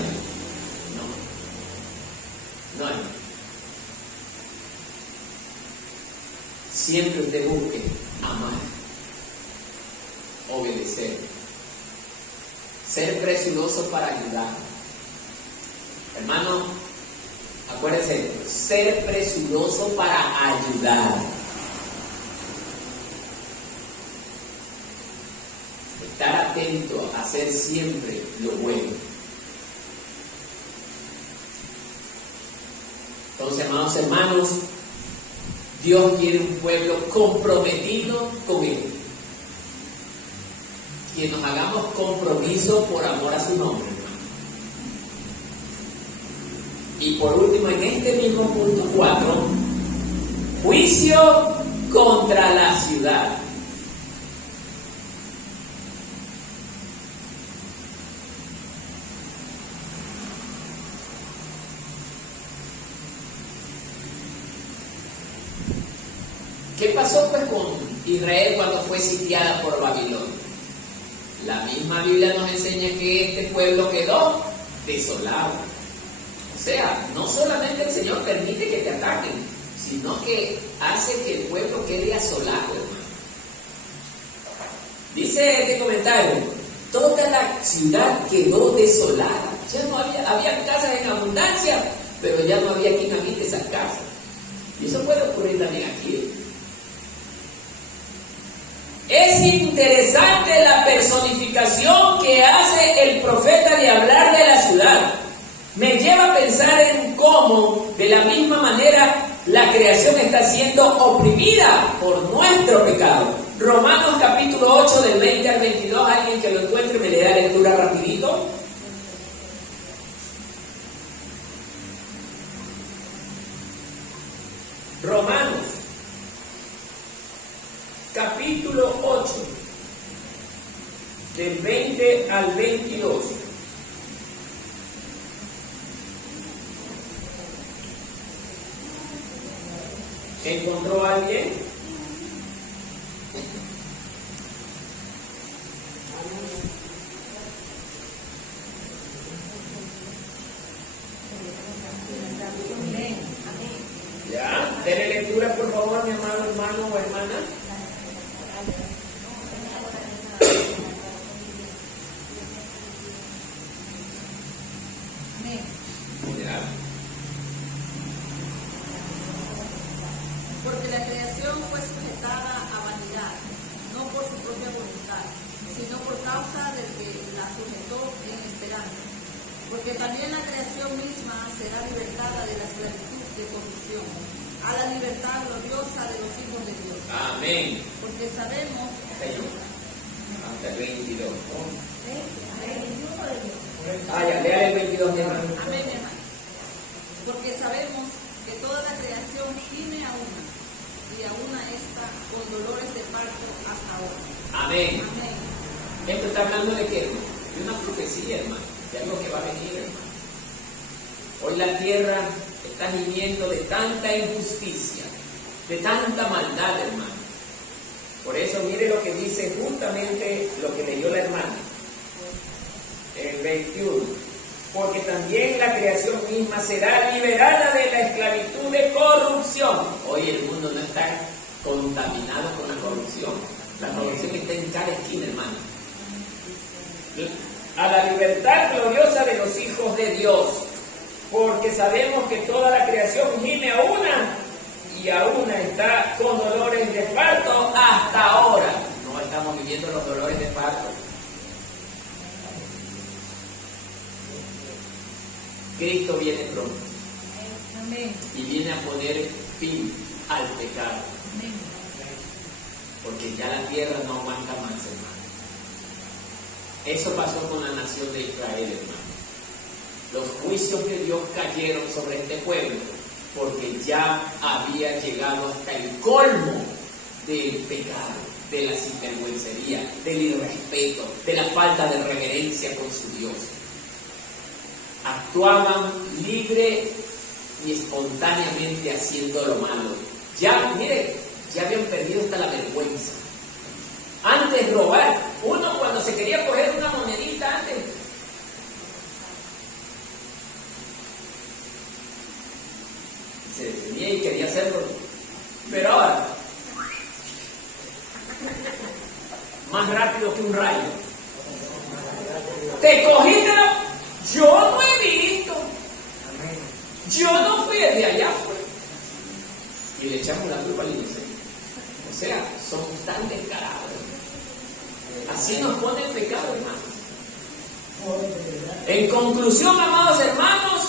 No. No, hermano. Siempre usted busque amar, obedecer, ser presuroso para ayudar. Hermano, acuérdense, ser presuroso para ayudar. Estar atento a hacer siempre lo bueno. Entonces, amados hermanos, Dios quiere un pueblo comprometido con Él. Que nos hagamos compromiso por amor a su nombre, hermano. Y por último, en este mismo punto 4, juicio contra la ciudad. ¿Qué pasó pues con Israel cuando fue sitiada por Babilonia? La misma Biblia nos enseña que este pueblo quedó desolado. O sea, no solamente el Señor permite que te ataquen, sino que hace que el pueblo quede asolado, hermano. Dice este comentario, toda la ciudad quedó desolada. Ya no había casas en abundancia, pero ya no había quien habite esas casas. Y eso puede ocurrir también aquí. Es interesante la personificación que hace el profeta de hablar de la ciudad. Me lleva a pensar en cómo, de la misma manera, la creación está siendo oprimida por nuestro pecado. Romanos capítulo 8, del 20 al 22, alguien que lo encuentre me le da lectura rapidito. Romanos capítulo 8, del 20 al 22. ¿Encontró a alguien? ¿Ya? Dele lectura, por favor, mi amado hermano o hermana. Porque la creación fue sujetada a vanidad, no por su propia voluntad, sino por causa del que la sujetó en esperanza. Porque también la creación misma será libertada de la esclavitud de corrupción a la libertad gloriosa de los hijos de Dios. Amén. Porque sabemos Hasta el 22. ya, lea el 22 de hermano. Amén, hermano. Porque sabemos que toda la creación gime a una, y a una está con dolores de parto hasta ahora. Amén. Amén. Esto está hablando de qué? De una profecía, hermano, de algo que va a venir, hermano. Hoy la tierra está gimiendo de tanta injusticia, de tanta maldad, hermano. Por eso mire lo que dice justamente lo que leyó la hermana. El 21. Porque también la creación misma será liberada de la esclavitud de corrupción. Hoy el mundo no está contaminado con la corrupción. La corrupción está en cada esquina, hermano. A la libertad gloriosa de los hijos de Dios. Porque sabemos que toda la creación gime a una, y a una está con dolores de parto hasta ahora. No estamos viviendo los dolores de parto. Cristo viene pronto. Amén. Y viene a poner fin al pecado. Amén. Porque ya la tierra no aguanta más, hermano. Eso pasó con la nación de Israel, hermano. Los juicios de Dios cayeron sobre este pueblo porque ya había llegado hasta el colmo del pecado, de la sinvergüencería, del irrespeto, de la falta de reverencia con su Dios. Actuaban libre y espontáneamente haciendo lo malo. Ya, mire, ya habían perdido hasta la vergüenza. Antes robar, uno cuando se quería coger una monedita antes, se detenía y quería hacerlo. Pero ahora, más rápido que un rayo. Te cogiste la... Yo no he visto. Yo no fui, el de allá fue. Y le echamos la culpa al inocente. O sea, somos tan descarados. Así nos pone el pecado, hermanos. En conclusión, amados hermanos,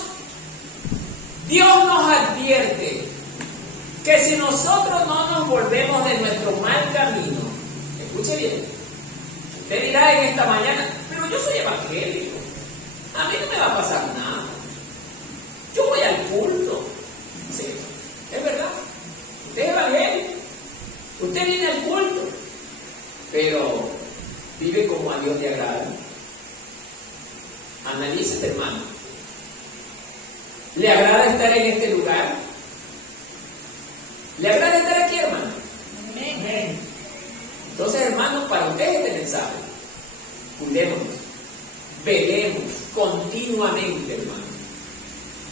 Dios nos advierte que si nosotros no nos volvemos de nuestro mal camino, escuche bien, usted dirá en esta mañana, pero yo soy evangélico, a mí no me va a pasar nada, yo voy al culto. Sí, es verdad, usted es evangélico, usted viene al culto, pero vive como a Dios le agrada. Analícese, hermano. ¿Le agrada estar en este lugar? ¿Le agrada estar aquí, hermano? Amén. Entonces, hermanos, para ustedes este mensaje, cuidémonos, velemos continuamente, hermano.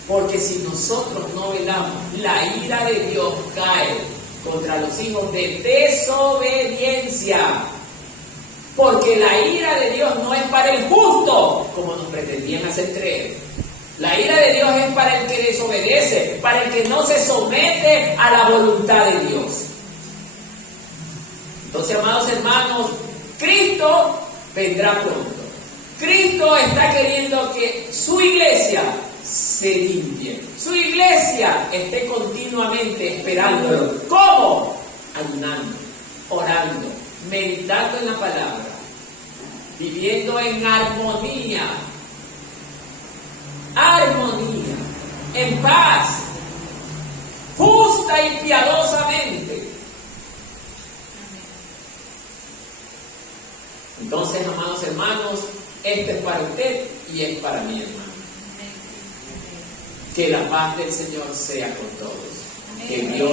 Porque si nosotros no velamos, la ira de Dios cae contra los hijos de desobediencia. Porque la ira de Dios no es para el justo, como nos pretendían hacer creer. La ira de Dios es para el que desobedece, para el que no se somete a la voluntad de Dios. Entonces, amados hermanos, Cristo vendrá pronto. Cristo está queriendo que su iglesia se limpie. Su iglesia esté continuamente esperándolo. ¿Cómo? Ayunando, orando, meditando en la palabra, viviendo en armonía, en paz, justa y piadosamente. Entonces, amados hermanos, esto es para usted y es para mí, hermano. Que la paz del Señor sea con todos. Que Dios